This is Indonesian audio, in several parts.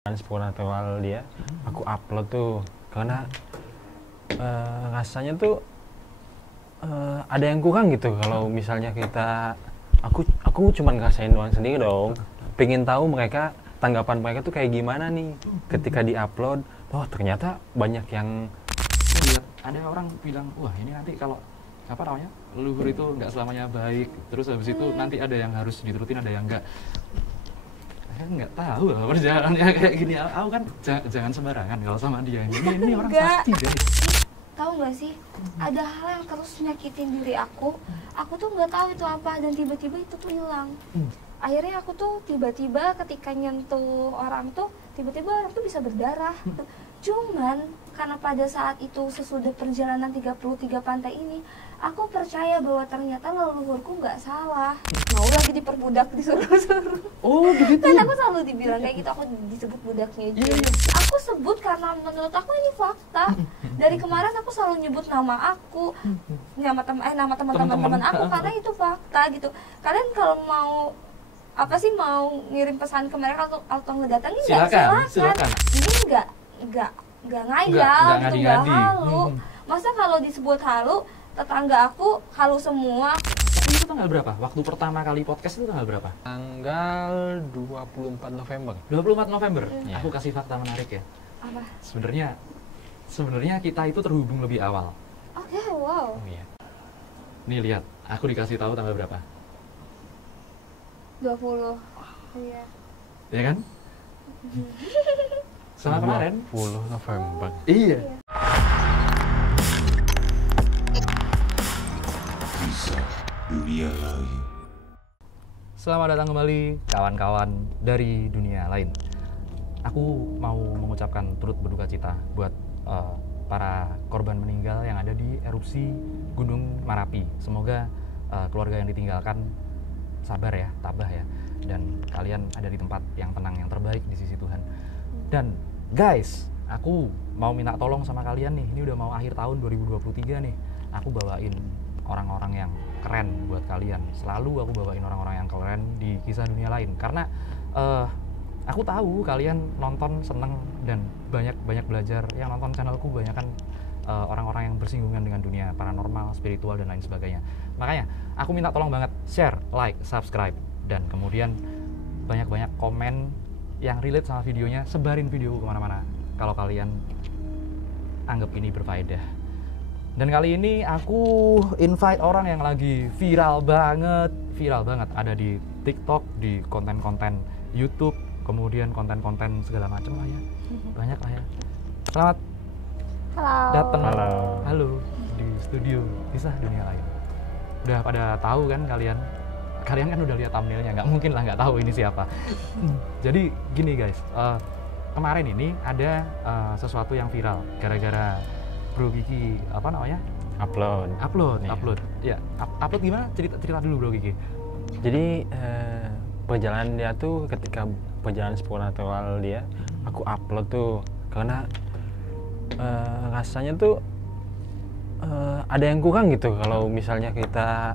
Supernatural dia aku upload tuh karena rasanya tuh ada yang kurang gitu kalau misalnya kita aku cuma ngerasain doang sendiri dong, pengen tahu mereka tanggapan mereka tuh kayak gimana nih ketika diupload. Oh ternyata banyak yang lihat ada orang bilang wah ini nanti kalau apa namanya leluhur itu nggak selamanya baik, terus habis itu nanti ada yang harus diturutin ada yang enggak. Saya nggak tahu lah perjalanannya kayak gini. Aku kan jangan sembarangan kalau sama dia. Ini orang sakti guys. Tahu nggak sih, ada hal yang terus nyakitin diri aku tuh nggak tahu itu apa dan tiba-tiba itu tuh hilang. Akhirnya aku tuh tiba-tiba ketika nyentuh orang tuh tiba-tiba orang tuh bisa berdarah. Cuman karena pada saat itu sesudah perjalanan 33 pantai ini, aku percaya bahwa ternyata leluhurku nggak salah. Mau lagi diperbudak, disuruh-suruh. Oh begitu. Kan aku selalu dibilang kayak gitu, aku disebut budaknya juga. Aku sebut karena menurut aku ini fakta. Dari kemarin aku selalu nyebut nama aku, nama teman-teman aku karena itu fakta gitu. Kalian kalau mau apa sih mau ngirim pesan ke mereka atau ngedatangin nggak silakan. Ini nggak ngayal, nggak halu. Masa kalau disebut halu, tetangga aku halu semua. Itu tanggal berapa? Waktu pertama kali podcast itu tanggal berapa? tanggal 24 November. 24 November. Ya. Aku kasih fakta menarik ya. Apa? Sebenarnya kita itu terhubung lebih awal. Oke, wow. Oh iya. Nih lihat, aku dikasih tahu tanggal berapa? 20. Iya. Ya kan? Sama kemarin. 20 November. Iya. Dunia lain. Selamat datang kembali kawan-kawan dari dunia lain. Aku mau mengucapkan turut berduka cita buat para korban meninggal yang ada di erupsi Gunung Merapi. Semoga keluarga yang ditinggalkan sabar ya, tabah ya, dan kalian ada di tempat yang tenang, yang terbaik di sisi Tuhan. Dan guys, aku mau minta tolong sama kalian nih, ini udah mau akhir tahun 2023 nih. Aku bawain orang-orang yang keren buat kalian. Selalu aku bawain orang-orang yang keren di kisah dunia lain karena aku tahu kalian nonton seneng dan banyak belajar. Yang nonton channelku banyak kan orang-orang yang bersinggungan dengan dunia paranormal, spiritual dan lain sebagainya. Makanya aku minta tolong banget share, like, subscribe, dan kemudian banyak-banyak komen yang relate sama videonya. Sebarin videoku kemana-mana kalau kalian anggap ini berfaedah. Dan kali ini aku invite orang yang lagi viral banget ada di TikTok, di konten-konten YouTube, kemudian konten-konten segala macam lah ya, banyak lah ya. Selamat datang halo di studio kisah dunia lain. Udah pada tahu kan kalian kan udah lihat thumbnailnya, nggak mungkin lah nggak tahu ini siapa. Jadi gini guys, kemarin ini ada sesuatu yang viral gara-gara Bro Kiki apa namanya Upload. Ya, upload gimana, cerita dulu Bro Kiki. Jadi perjalanan dia tuh ketika perjalanan supernatural dia aku upload tuh karena rasanya tuh ada yang kurang gitu kalau misalnya kita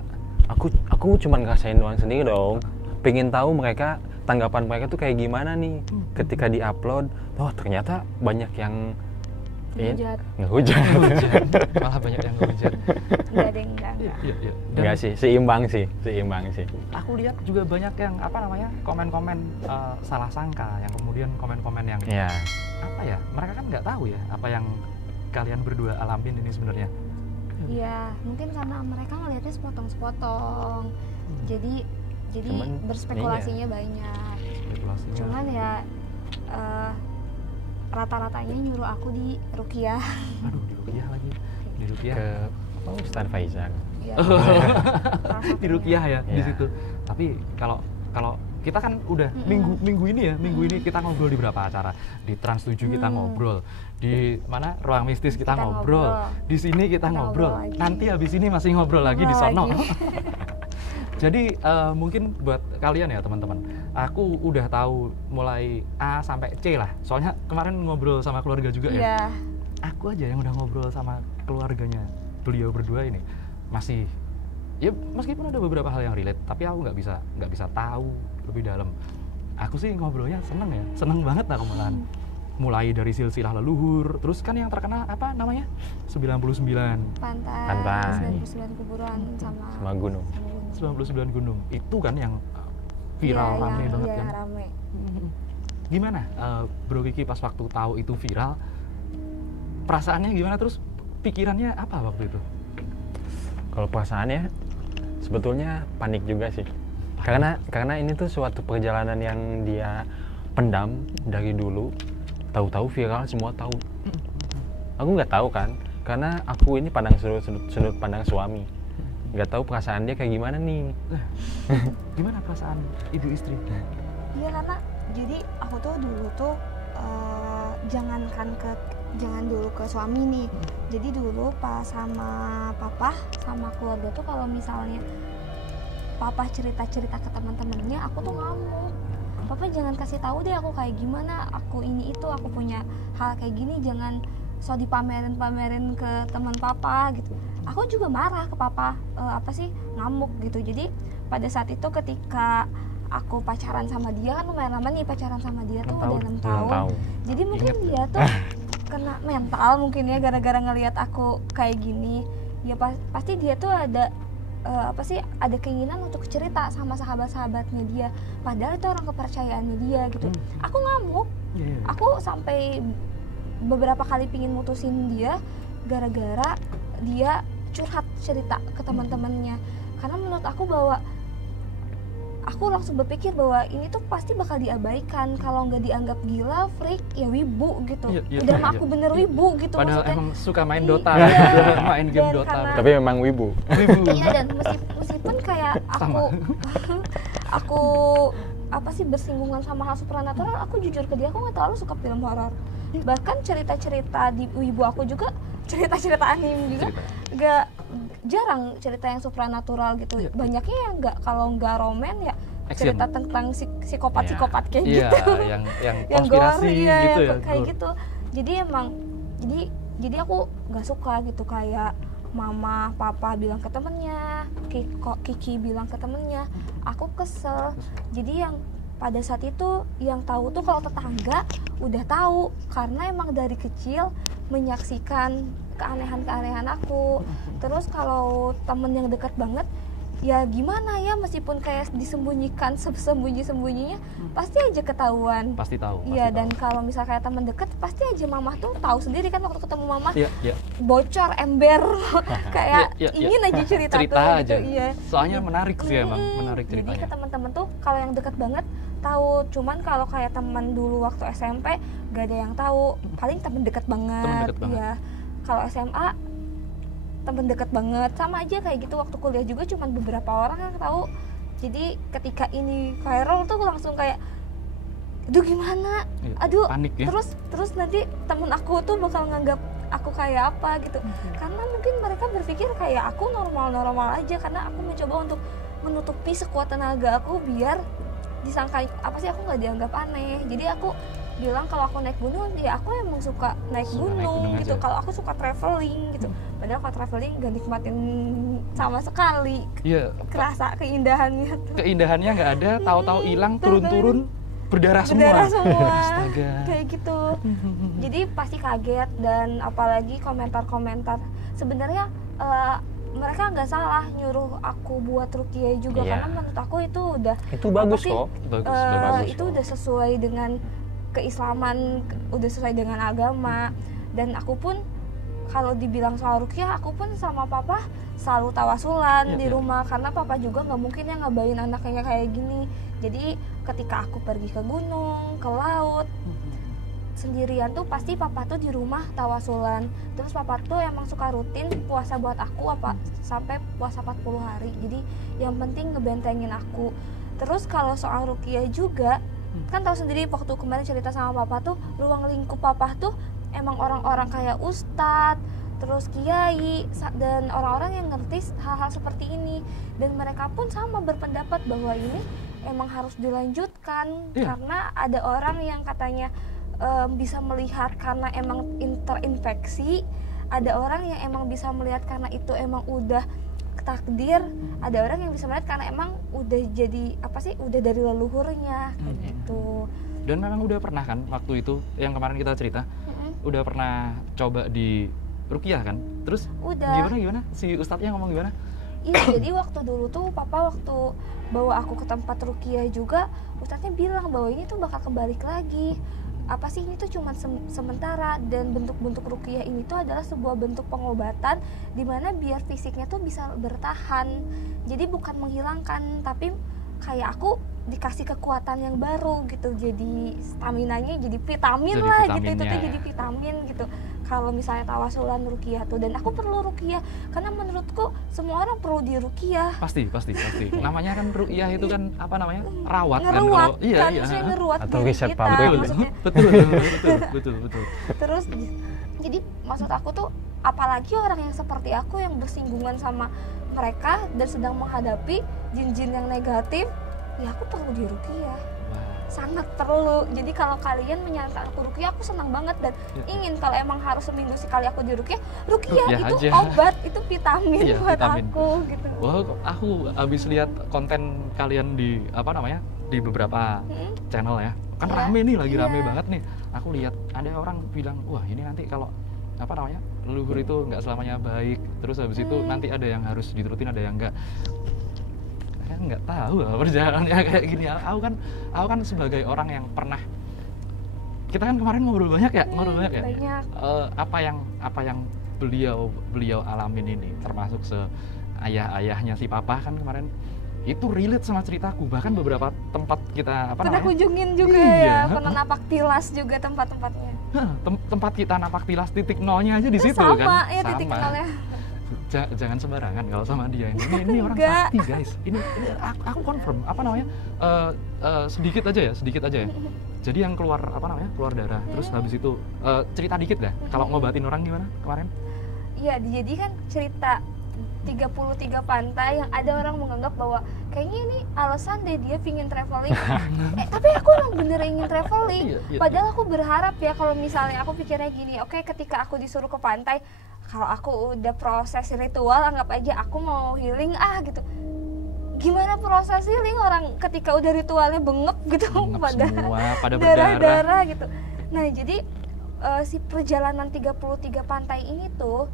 aku cuma ngerasain doang sendiri dong, pengen tahu mereka tanggapan mereka tuh kayak gimana nih ketika diupload. Oh ternyata banyak yang ngehujat. Malah banyak yang ngehujat. Enggak deh, enggak. Iya. Enggak sih, seimbang sih. Aku lihat juga banyak yang apa namanya komen-komen salah sangka, yang kemudian komen-komen yang Iya. apa ya, mereka kan nggak tahu ya apa yang kalian berdua alamin ini sebenarnya. Iya, mungkin karena mereka ngelihatnya sepotong-sepotong. Jadi Cuman, berspekulasinya banyak. Spekulasinya. Cuman ya rata-ratanya nyuruh aku di ruqyah. Aduh, di ruqyah lagi. Di ruqyah. Ke Ustadz Faizal. Ya, Di ruqyah ya, di Iya. situ. Tapi kalau kita kan udah minggu ini kita ngobrol di berapa acara. Di Trans 7 kita ngobrol. Di mana Ruang Mistis kita ngobrol. Di sini kita ngobrol. Lagi. Nanti habis ini masih ngobrol lagi di sono. Lagi. Jadi mungkin buat kalian ya teman-teman, aku udah tahu mulai A sampai C lah. Soalnya kemarin ngobrol sama keluarga juga ya. Iya. Aku aja yang udah ngobrol sama keluarganya beliau berdua ini masih ya meskipun ada beberapa hal yang relate, tapi aku nggak bisa tahu lebih dalam. aku sih ngobrolnya seneng banget aku malahan. Mulai dari silsilah leluhur, terus kan yang terkenal apa namanya? 99 Pantai 99 kuburan sama gunung. 99 gunung. Itu kan yang viral rame banget kan. Yang rame. Gimana Bro Kiki pas waktu tahu itu viral? Perasaannya gimana, terus pikirannya apa waktu itu? Kalau perasaannya sebetulnya panik juga sih. Karena ini tuh suatu perjalanan yang dia pendam dari dulu. Tahu-tahu viral, semua tahu. Aku nggak tahu kan, karena aku ini pandang sudut pandang suami. Nggak tahu perasaan dia kayak gimana nih. Gimana perasaan ibu istri? Iya, karena jadi aku tuh dulu tuh jangan dulu ke suami nih. Jadi dulu pas sama papa sama keluarga tuh kalau misalnya papa cerita-cerita ke teman-temannya, aku tuh ngamuk. Papa jangan kasih tahu deh aku kayak gimana, aku ini itu, aku punya hal kayak gini, jangan so dipamerin ke teman papa gitu. Aku juga marah ke papa, ngamuk gitu. Jadi pada saat itu ketika aku pacaran sama dia, kan lumayan lama nih pacaran sama dia tuh udah 6 tahun. Jadi mungkin dia tuh kena mental mungkin ya gara-gara ngelihat aku kayak gini. Ya pasti dia tuh ada ada keinginan untuk cerita sama sahabat-sahabatnya dia, padahal itu orang kepercayaannya dia gitu. Aku ngamuk, aku sampai beberapa kali pingin mutusin dia gara-gara dia curhat cerita ke teman-temannya. Karena menurut aku bahwa aku langsung berpikir bahwa ini tuh pasti bakal diabaikan, kalau nggak dianggap gila, freak, ya wibu gitu. Udah mah aku bener wibu gitu. Padahal maksudnya. emang suka main Dota, main game Dota. Tapi memang wibu. Iya, dan meskipun kayak aku bersinggungan sama hal supranatural, aku jujur ke dia, aku nggak terlalu suka film horor. Bahkan cerita-cerita di wibu aku juga, cerita-cerita anime juga nggak jarang cerita yang supranatural gitu. Banyaknya yang nggak, kalau nggak romen ya Action. cerita tentang psikopat kayak gitu. yang konspirasi gitu ya. Kayak gitu. Jadi emang jadi aku nggak suka gitu, kayak mama papa bilang ke temennya, Kiki bilang ke temennya, aku kesel. Jadi yang pada saat itu yang tahu tuh kalau tetangga udah tahu, karena emang dari kecil menyaksikan keanehan aku. Terus kalau temen yang dekat banget, ya gimana ya, meskipun kayak disembunyikan sembunyi-sembunyinya, pasti aja ketahuan. Pasti tahu. Iya, dan kalau misal kayak temen deket, pasti aja mama tuh tahu sendiri kan, waktu ketemu mama bocor ember kayak ingin aja cerita tuh aja. gitu. Iya. Soalnya menarik sih emang, menarik ceritanya. Jadi ke teman-teman tuh kalau yang deket banget tahu, cuman kalau kayak teman dulu waktu SMP gak ada yang tahu, paling temen deket banget. Iya. Kalau SMA temen deket banget, sama aja kayak gitu. Waktu kuliah juga cuman beberapa orang yang tahu. Jadi ketika ini viral tuh langsung kayak, aduh gimana, aduh panik ya? Terus nanti temen aku tuh bakal nganggap aku kayak apa gitu. Karena mungkin mereka berpikir kayak aku normal-normal aja, karena aku mencoba untuk menutupi sekuat tenaga aku biar disangka aku nggak dianggap aneh. Jadi aku bilang kalau aku naik gunung, ya aku emang suka naik gunung gitu. Kalau aku suka traveling gitu. Padahal kalau traveling gak nikmatin sama sekali. Iya. Kerasa keindahannya tuh. Keindahannya nggak ada, tahu-tahu hilang, turun-turun berdarah semua. Astaga. Kayak gitu. Jadi pasti kaget, dan apalagi komentar-komentar. Sebenarnya mereka nggak salah nyuruh aku buat ruqyah juga, karena menurut aku itu udah bagus kok. Itu udah sesuai dengan keislaman, udah sesuai dengan agama. Dan aku pun kalau dibilang soal ruqyah, aku pun sama papa selalu tawasulan di rumah, karena papa juga nggak mungkin ya ngabain anaknya kayak gini. Jadi ketika aku pergi ke gunung, ke laut sendirian tuh, pasti papa tuh di rumah tawasulan. Terus papa tuh emang suka rutin puasa buat aku sampai puasa 40 hari. Jadi yang penting ngebentengin aku. Terus kalau soal ruqyah juga, kan tahu sendiri waktu kemarin cerita sama papa tuh, ruang lingkup papa tuh emang orang-orang kayak ustadz, terus kiai, dan orang-orang yang ngerti hal-hal seperti ini. Dan mereka pun sama berpendapat bahwa ini emang harus dilanjutkan, karena ada orang yang katanya bisa melihat karena emang terinfeksi, ada orang yang emang bisa melihat karena itu emang udah takdir, ada orang yang bisa melihat karena emang udah jadi apa sih, udah dari leluhurnya gitu. Dan memang udah pernah kan waktu itu yang kemarin kita cerita, udah pernah coba di ruqyah kan? Terus Udah. gimana? Si ustadznya ngomong gimana? Iya, jadi waktu dulu tuh papa waktu bawa aku ke tempat ruqyah juga, ustadznya bilang bahwa ini tuh bakal kebalik lagi. Apa sih, ini tuh cuma sementara, dan bentuk-bentuk ruqyah ini tuh adalah sebuah bentuk pengobatan dimana biar fisiknya tuh bisa bertahan. Jadi bukan menghilangkan, tapi kayak aku dikasih kekuatan yang baru gitu, jadi staminanya jadi vitamin Jadi lah gitu, itu vitaminnya tuh ya. jadi vitamin gitu. Kalau misalnya tawasulan ruqyah tuh, dan aku perlu ruqyah karena menurutku semua orang perlu di ruqyah. Pasti. Namanya kan ruqyah itu kan apa namanya? Rawat kan Ngeruat kalau kan, maksudnya ngeruat Atau diri riset kita, pabrik. maksudnya. Betul. Terus jadi maksud aku tuh, apalagi orang yang seperti aku yang bersinggungan sama mereka dan sedang menghadapi jin-jin yang negatif, ya aku perlu di ruqyah, sangat perlu. Jadi kalau kalian menyarankan aku ruqyah, aku senang banget dan ingin kalau emang harus seminggu sekali aku di ruqyah Ruqyah itu aja. obat, itu vitamin Iya, buat vitamin. aku gitu. Wah, aku habis lihat konten kalian di apa namanya? Di beberapa channel ya. Kan Iya, rame nih, lagi iya. rame banget nih. Aku lihat ada orang bilang, "Wah, ini nanti kalau apa namanya? Leluhur itu nggak selamanya baik." Terus habis itu nanti ada yang harus diturutin, ada yang enggak. Saya nggak tahu lah perjalanannya kayak gini. Aku kan sebagai orang yang pernah, kita kan kemarin ngobrol banyak ya. Banyak. Apa yang beliau alamin ini, termasuk ayahnya si papa kan kemarin, itu relate sama ceritaku. Bahkan beberapa tempat kita Pernah kunjungin juga Iya. ya, pernah napak tilas juga tempat-tempatnya. tempat kita napak tilas titik nolnya aja di situ Sama kan. ya titik nolnya. Jangan sembarangan kalau sama dia. Ini orang Enggak. sakti guys. Ini aku confirm apa namanya, sedikit aja ya. Jadi yang keluar apa namanya, keluar darah. Terus habis itu cerita dikit dah. Kalau ngobatin orang gimana kemarin? Iya, jadi kan cerita 33 pantai yang ada orang menganggap bahwa kayaknya ini alasan deh dia pingin traveling. Tapi aku emang bener ingin traveling. Iya. Padahal aku berharap ya, kalau misalnya aku pikirnya gini, oke, ketika aku disuruh ke pantai, kalau aku udah proses ritual, anggap aja aku mau healing gitu. Gimana proses healing orang ketika udah ritualnya bengep gitu, Bengep semua, pada berdarah. darah gitu. Nah, jadi si perjalanan 33 pantai ini tuh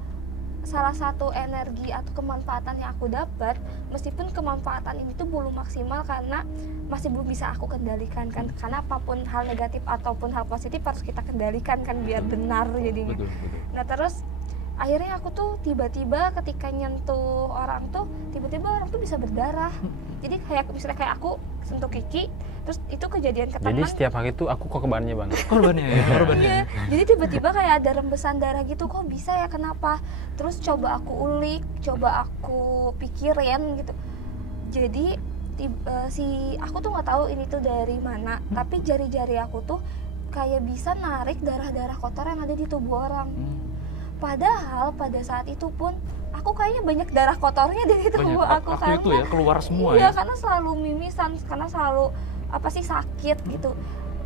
salah satu energi atau kemanfaatan yang aku dapat, meskipun kemanfaatan ini tuh belum maksimal karena masih belum bisa aku kendalikan kan, karena apapun hal negatif ataupun hal positif harus kita kendalikan kan biar benar jadinya. Betul. Nah, terus akhirnya aku tuh tiba-tiba ketika nyentuh orang tuh, tiba-tiba orang tuh bisa berdarah. Jadi kayak misalnya kayak aku sentuh Kiki, terus itu kejadian ke Jadi teman. setiap hari itu aku korbannya bang. Korbannya. Iya, jadi tiba-tiba kayak ada rembesan darah gitu, kok bisa ya, kenapa? Terus coba aku ulik, coba aku pikirin gitu. Jadi aku tuh nggak tahu ini tuh dari mana, tapi jari-jari aku tuh kayak bisa narik darah-darah kotor yang ada di tubuh orang. Padahal pada saat itu pun aku kayaknya banyak darah kotornya di tubuh aku Waktu itu ya keluar semua iya, ya. karena selalu mimisan, karena selalu apa sih, sakit gitu.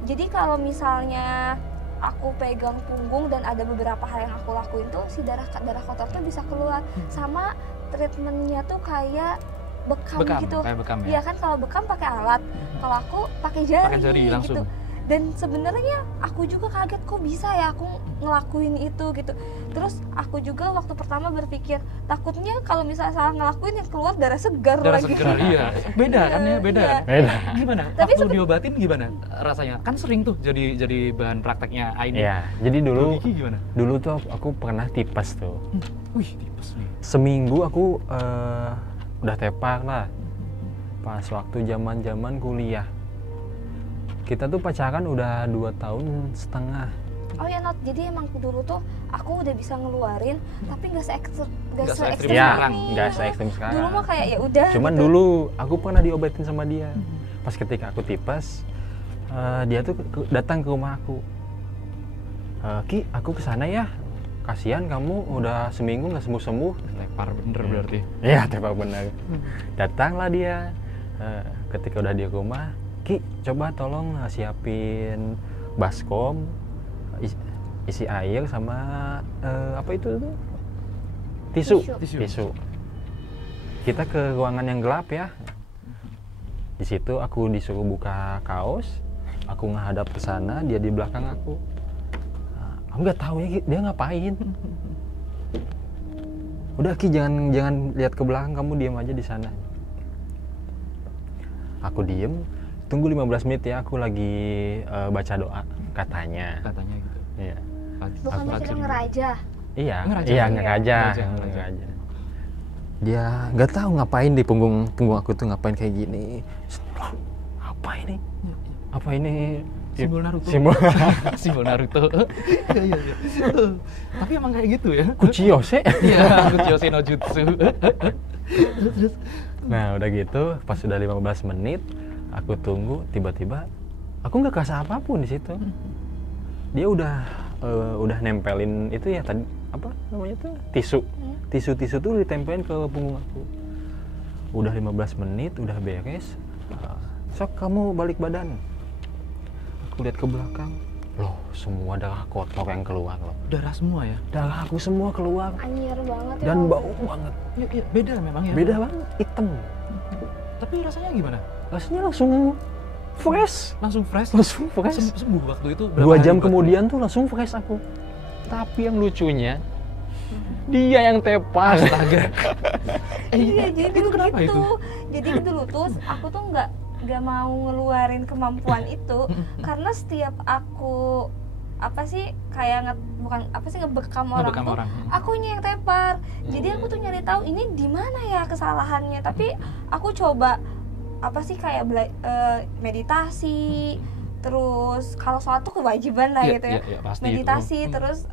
Jadi kalau misalnya aku pegang punggung dan ada beberapa hal yang aku lakuin tuh, si darah kotor tuh bisa keluar. Sama treatmentnya tuh kayak bekam gitu. Kayak bekam ya. Iya kan, kalau bekam pakai alat, kalau aku pakai jari. Pakai jari langsung. Gitu. Dan sebenarnya aku juga kaget, kok bisa ya aku ngelakuin itu gitu. Terus aku juga waktu pertama berpikir, takutnya kalau misalnya salah ngelakuin yang keluar darah segar Darah lagi. segar, iya. Beda kan ya, beda Iya. kan? Beda. Gimana? Tapi Waktu diobatin gimana rasanya? Kan sering tuh jadi bahan prakteknya Aini. Iya. Jadi dulu Kalau Kiki gimana? tuh aku pernah tipes tuh. Wih, tipes nih. Seminggu aku udah tepak lah. Pas waktu zaman kuliah. Kita tuh pacaran udah 2 tahun setengah. Oh ya, Not, jadi emang dulu tuh aku udah bisa ngeluarin, tapi nggak se-ekstrim Ya, Iya, ini. nggak se-ekstrim sekarang. Dulu mah kayak ya udah. Cuman gitu. dulu aku pernah diobatin sama dia. Pas ketika aku tipes, dia tuh datang ke rumah aku. Ki, aku kesana ya. Kasihan kamu udah seminggu nggak sembuh-sembuh. Lepar bener berarti. Iya, tepak benar. Datanglah dia. Ketika udah di rumah, Ki, coba tolong siapin baskom, isi air sama apa itu tuh? Tisu. Tisu. kita ke ruangan yang gelap ya. Di situ aku disuruh buka kaos, aku menghadap ke sana, dia di belakang aku. Nah, aku nggak tahu ya dia ngapain. Udah Ki, jangan lihat ke belakang, kamu diam aja di sana. Aku diem, tunggu 15 menit ya, aku lagi baca doa katanya. Katanya gitu. Iya. Bukan mikir ngeraja. Iya, Ngeraja. iya Ngeraja. ngeraja. Dia nggak tahu ngapain di punggung aku tuh, ngapain kayak gini. Apa ini? Apa ini? Simbol Naruto. Simbol Naruto. Iya. Tapi emang kayak gitu ya. Kuchiyose. Iya, Kuchiyose no Jutsu. Nah udah gitu, pas sudah 15 menit, aku tunggu, tiba-tiba aku nggak kerasa apapun di situ. Dia udah nempelin itu ya tadi apa namanya tuh tisu tuh ditempelin ke punggung aku. Udah 15 menit, udah beres. Sok kamu balik badan. Aku lihat ke belakang, loh semua darah kotor yang keluar loh. Darah semua ya. Darah aku semua keluar Anjir banget ya. dan Bang. bau banget. Iya, beda memang ya. Beda banget, hitam. Tapi rasanya gimana? Rasanya langsung fresh. Langsung fresh. Langsung fresh. Sembuh waktu itu 2 jam hari kemudian tuh langsung fresh aku. Tapi yang lucunya dia yang tepas. Astaga. Iya, jadi itu kenapa gitu. itu? Jadi dulu tuh aku tuh nggak mau ngeluarin kemampuan itu karena setiap aku ngebekam orang Ngebekam tuh orang. akunya yang tepar. Jadi aku tuh nyari tahu ini di mana ya kesalahannya. Tapi aku coba meditasi. Terus kalau sholat tuh kewajiban lah gitu ya. Iya, pasti Meditasi itu. terus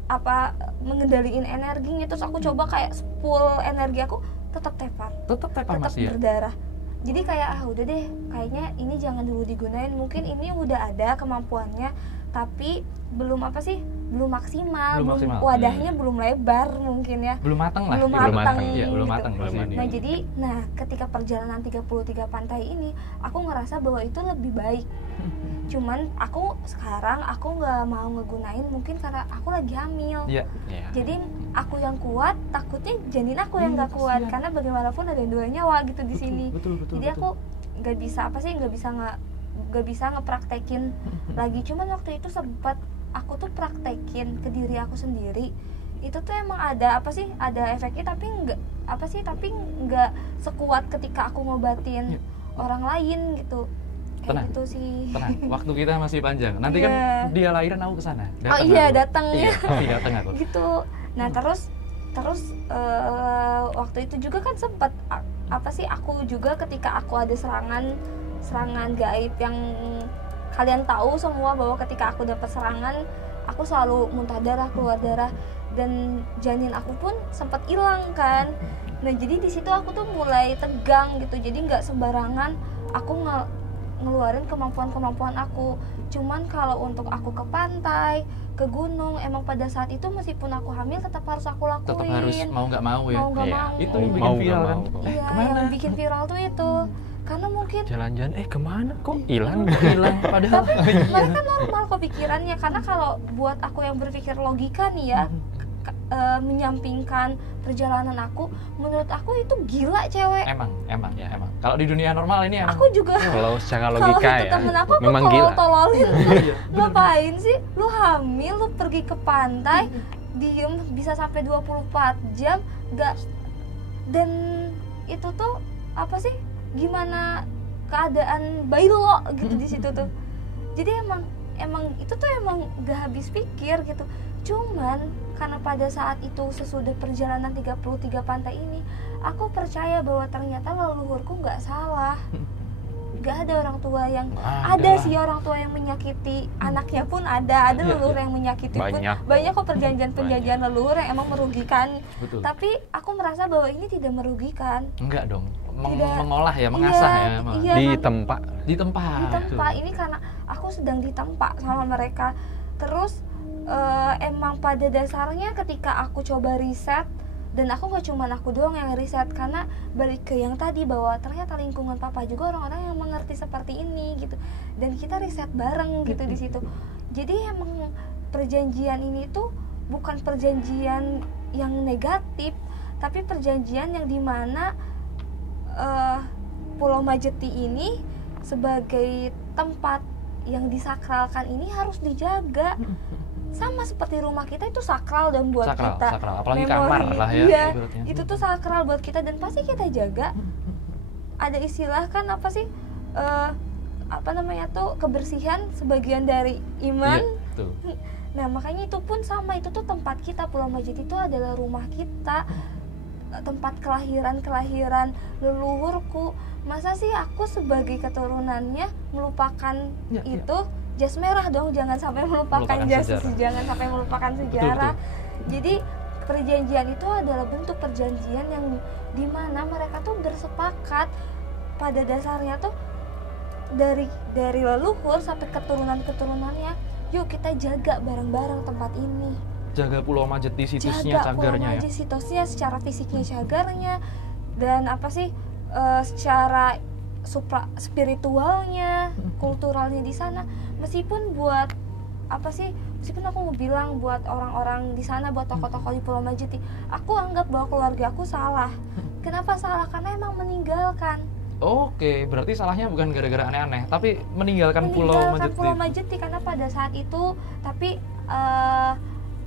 mengendaliin energinya, terus aku coba kayak full energi aku tetap tepar. Tetap tepar Tetap masih ya. berdarah. Jadi kayak udah deh, kayaknya ini jangan dulu digunain. Mungkin ini udah ada kemampuannya, tapi belum maksimal, Belum maksimal. wadahnya belum lebar mungkin ya. Belum matang lah. Belum Iya, matang. Iya, belum gitu. matang, belum mandi. Nah jadi, ketika perjalanan 33 pantai ini, aku ngerasa bahwa itu lebih baik. Cuman sekarang aku nggak mau ngegunain mungkin karena aku lagi hamil. Iya. Jadi aku yang kuat, takutnya janin aku yang nggak kuat kasihan. karena bagaimanapun ada 2 nyawa gitu di sini. Betul. Jadi aku nggak bisa ngepraktekin lagi. Cuman waktu itu sempat aku tuh praktekin ke diri aku sendiri. Itu tuh emang ada efeknya, tapi nggak sekuat ketika aku ngobatin orang lain gitu. Tenang. Gitu sih. Tenang, waktu kita masih panjang. Nanti kan Iya. dia lahiran aku kesana. Datang ya. Iya, datang aku. Gitu. Nah terus waktu itu juga kan sempat aku juga ketika aku ada serangan gaib yang kalian tahu semua bahwa ketika aku dapat serangan aku selalu muntah darah, keluar darah, dan janin aku pun sempat hilang kan. Nah jadi di situ aku tuh mulai tegang gitu, jadi nggak sembarangan aku ngeluarin kemampuan aku. Cuman kalau untuk aku ke pantai, ke gunung, emang pada saat itu meskipun aku hamil tetap harus aku lakuin. Tetap harus mau nggak mau ya. Mau nggak Iya. mau. Itu Mau yang bikin nggak viral kan. mau. Iya, Kemana? yang bikin viral tuh itu. Karena mungkin Jalan-jalan, kemana kok hilang? Hilang padahal. mereka normal kok pikirannya, karena kalau buat aku yang berpikir logika nih ya, menyampingkan perjalanan aku, menurut aku itu gila cewek. Emang. Kalau di dunia normal ini emang. Aku juga Kalau secara kalau logika itu ya, temen aku memang gila. tololin kan. Iya, Ngapain sih lu hamil, lu pergi ke pantai, diem bisa sampai 24 jam nggak, dan itu tuh gimana keadaan bayi lo gitu di situ tuh. Jadi emang itu tuh emang gak habis pikir gitu. Cuman karena pada saat itu sesudah perjalanan 33 pantai ini, aku percaya bahwa ternyata leluhurku nggak salah. Gak ada orang tua yang ada sih orang tua yang menyakiti anaknya pun ada leluhur yang menyakiti Banyak. pun banyak kok perjanjian leluhur yang emang merugikan. Betul. Tapi aku merasa bahwa ini tidak merugikan. Enggak dong. Tidak. Mengolah ya, mengasah ya. Iya, Di kan? tempat. Di tempat. Ditempa. Ini karena aku sedang ditempa sama mereka. Terus emang pada dasarnya ketika aku coba riset, dan aku gak cuma aku doang yang riset, karena balik ke yang tadi bahwa ternyata lingkungan papa juga orang-orang yang mengerti seperti ini gitu, dan kita riset bareng gitu di situ. Jadi emang perjanjian ini tuh bukan perjanjian yang negatif, tapi perjanjian yang dimana Pulau Majeti ini sebagai tempat yang disakralkan ini harus dijaga. Sama seperti rumah kita itu sakral dan buat kita. Sakral, apalagi memori, kamar lah ya. Iya, ibaratnya. itu tuh sakral buat kita dan pasti kita jaga. Ada istilah kan apa sih? Apa namanya tuh, kebersihan sebagian dari iman. Iya, tuh. Nah makanya itu pun sama, itu tuh tempat kita. Pulau Majeti itu adalah rumah kita, tempat kelahiran leluhurku. Masa sih aku sebagai keturunannya melupakan Ya, itu? Jas merah dong, jangan sampai melupakan Melupakan jas, sejarah. jangan sampai melupakan sejarah. Jadi perjanjian itu adalah bentuk perjanjian yang dimana mereka tuh bersepakat pada dasarnya tuh dari leluhur sampai keturunannya, yuk kita jaga bareng-bareng tempat ini. Jaga Pulau Majeti situsnya, Jaga Pulau cagarnya ya. Majeti situsnya, secara fisiknya cagarnya, dan apa sih secara spiritualnya, kulturalnya di sana. Meskipun buat apa sih, meskipun aku mau bilang buat orang-orang di sana, buat tokoh-tokoh di Pulau Majeti, aku anggap bahwa keluarga aku salah. Kenapa salah? Karena emang meninggalkan Oke, berarti salahnya bukan gara-gara aneh-aneh, tapi meninggalkan Pulau Majeti. Pulau Majeti karena pada saat itu, tapi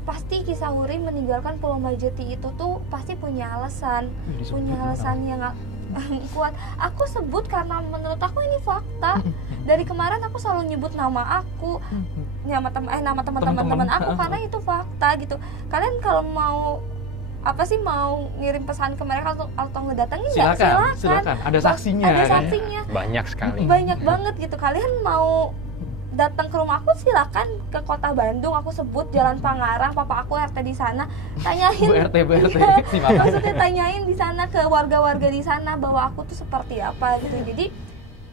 pasti Kisah Wuri meninggalkan Pulau Majeti itu tuh pasti punya alasan, yang kuat. Aku sebut karena menurut aku ini fakta. Dari kemarin aku selalu nyebut nama aku, nama teman-teman aku karena itu fakta gitu. Kalian kalau mau apa sih, mau ngirim pesan ke mereka atau ngedatengin nggak, silakan. Ada saksinya. Ada kan? saksinya. Banyak sekali. Banyak banget gitu. Kalian mau datang ke rumah aku silakan, ke kota Bandung, aku sebut Jalan Pangarang, papa aku RT di sana, tanyain Bu RT ya, si Mama. maksudnya tanyain di sana ke warga-warga di sana bahwa aku tuh seperti apa gitu. Jadi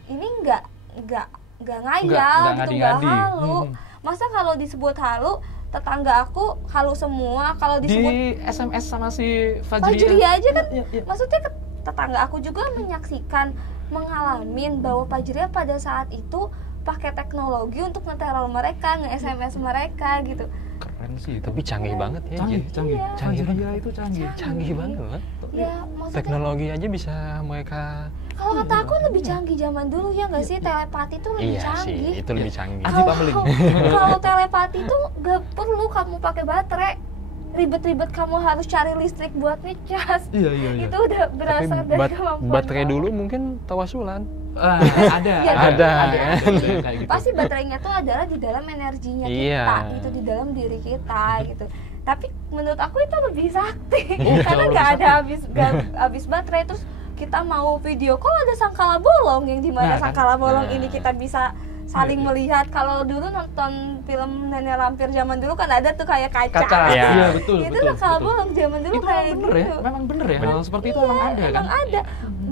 ini nggak ngayal Nggak gitu, nggak ngadi-ngadi. halu. Masa kalau disebut halu, tetangga aku halu semua. Kalau disebut Di SMS sama si Fajria. Fajria aja kan, Iya. maksudnya tetangga aku juga menyaksikan, mengalamin bahwa Fajria pada saat itu pakai teknologi untuk nge-teror mereka, nge-SMS mereka gitu. Keren sih itu. Tapi canggih banget ya, Jin. Canggih. Iya. Fajria itu canggih. Canggih banget. Ya maksudnya Teknologi aja bisa mereka. kalau kata aku lebih canggih zaman dulu ya nggak sih, telepati itu lebih Iya canggih. sih, itu lebih canggih. Aji Pameling. Kalau telepati itu gak perlu kamu pakai baterai, ribet-ribet kamu harus cari listrik buat ngecas. Iya. Itu udah Tapi berasal dari kemampuan baterai kamu. dulu mungkin tawasulan. Ada. Iya, ada. kayak gitu. Pasti baterainya tuh adalah di dalam energinya Iya. kita, itu di dalam diri kita gitu. Tapi menurut aku itu lebih sakti Oh, karena jauh nggak lebih ada habis baterai. Terus kita mau video call ada sangkala bolong, yang dimana Nah, kan? sangkala bolong Nah. ini kita bisa saling Iya. melihat. Kalau dulu nonton film Nenek Lampir zaman dulu kan ada tuh kayak kaca. Iya. Iya, betul. Itu betul, sangkala betul. bolong zaman dulu Itu kayak memang bener ya, gitu. memang bener ya, Bener. hal seperti itu memang ada kan? Emang ada.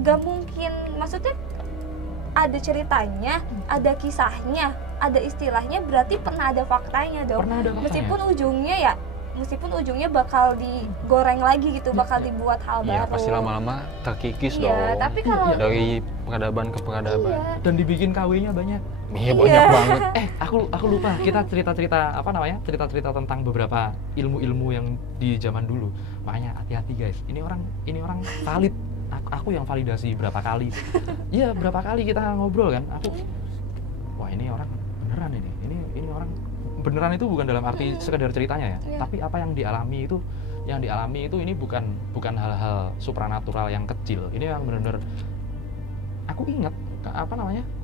Gak mungkin, maksudnya ada ceritanya, ada kisahnya, ada istilahnya, berarti pernah ada faktanya dong. Pernah ada faktanya. Meskipun ujungnya bakal digoreng lagi gitu, bakal dibuat hal Iya, baru. pasti lama-lama terkikis Iya, dong. tapi kalau Dari peradaban ke peradaban. iya, Dan dibikin KW-nya banyak. Iya, banyak banget. Aku lupa, kita cerita-cerita cerita-cerita tentang beberapa ilmu-ilmu yang di zaman dulu. Makanya hati-hati guys. Ini orang valid. Aku yang validasi berapa kali. Iya, berapa kali kita ngobrol kan. Wah, ini orang beneran ini. Ini orang beneran itu bukan dalam arti sekedar ceritanya ya. Iya. Tapi apa yang dialami itu ini bukan hal-hal supranatural yang kecil. Ini yang benar-benar aku ingat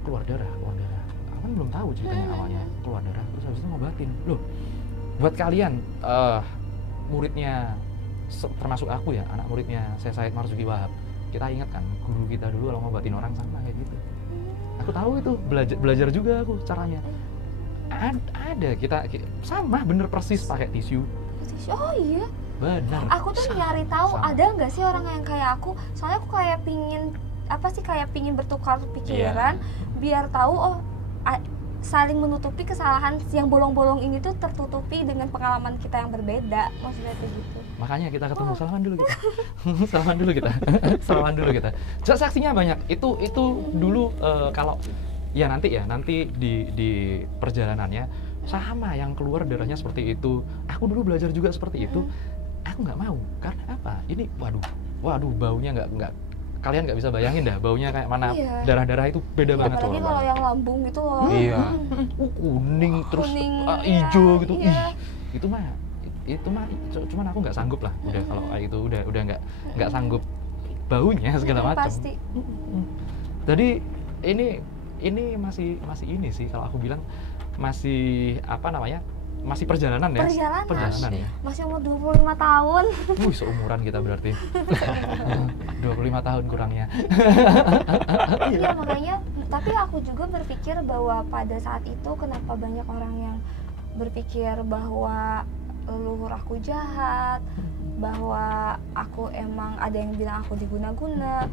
keluar darah. Aku kan belum tahu ceritanya awalnya keluar darah, terus habis itu ngobatin. Loh, buat kalian muridnya termasuk aku ya, anak muridnya Syekh Said Marzuki Wahab, kita ingat kan guru kita dulu kalau ngobatin orang sama kayak gitu. Aku tahu itu, belajar juga aku caranya. Ada kita sama bener persis pakai tisu. oh iya, Benar. aku tuh nyari tahu Sama. ada nggak sih orang yang kayak aku. Soalnya aku kayak pingin bertukar pikiran, biar tahu saling menutupi kesalahan yang bolong-bolong ini tuh tertutupi dengan pengalaman kita yang berbeda, maksudnya kayak gitu. Makanya kita ketemu, salaman dulu kita. Salaman dulu kita. Saksinya banyak. Itu dulu kalau nanti di perjalanannya sama yang keluar darahnya seperti itu. Aku dulu belajar juga seperti itu. Aku nggak mau. Karena apa? Ini waduh baunya nggak kalian nggak bisa bayangin dah baunya kayak mana. Iya. Darah-darah itu beda Iya, banget. apalagi kalau yang lambung gitu loh. Iya. Kuning terus Kuning, hijau iya, gitu. iya. Ih, itu mah cuman aku nggak sanggup lah. Udah kalau kayak itu udah nggak sanggup baunya segala macam. Pasti. Jadi ini masih ini sih kalau aku bilang masih apa namanya? Masih perjalanan ya. Perjalanan. Ya. Masih umur 25 tahun. Seumuran kita berarti. 25 tahun kurangnya. Iya, makanya tapi aku juga berpikir bahwa pada saat itu kenapa banyak orang yang berpikir bahwa leluhur aku jahat, bahwa aku emang ada yang bilang aku diguna-guna,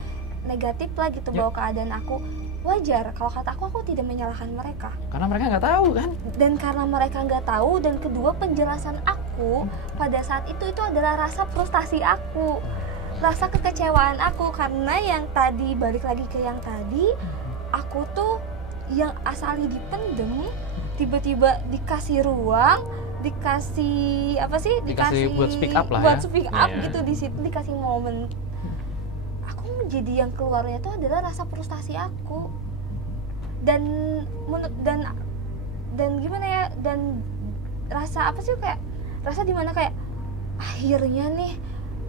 negatif lah gitu bahwa keadaan aku. Wajar, kalau kata aku tidak menyalahkan mereka. Karena mereka nggak tahu kan? Dan karena mereka nggak tahu, dan kedua penjelasan aku pada saat itu adalah rasa frustasi aku, rasa kekecewaan aku, karena yang tadi balik lagi ke yang tadi, aku tuh yang asalnya dipendem, tiba-tiba dikasih ruang, dikasih apa sih? Dikasih buat speak up lah buat ya. speak up Iya. gitu, di situ dikasih momen. Jadi yang keluarnya itu adalah rasa frustasi aku dan gimana ya, dan rasa apa sih, kayak rasa dimana kayak akhirnya nih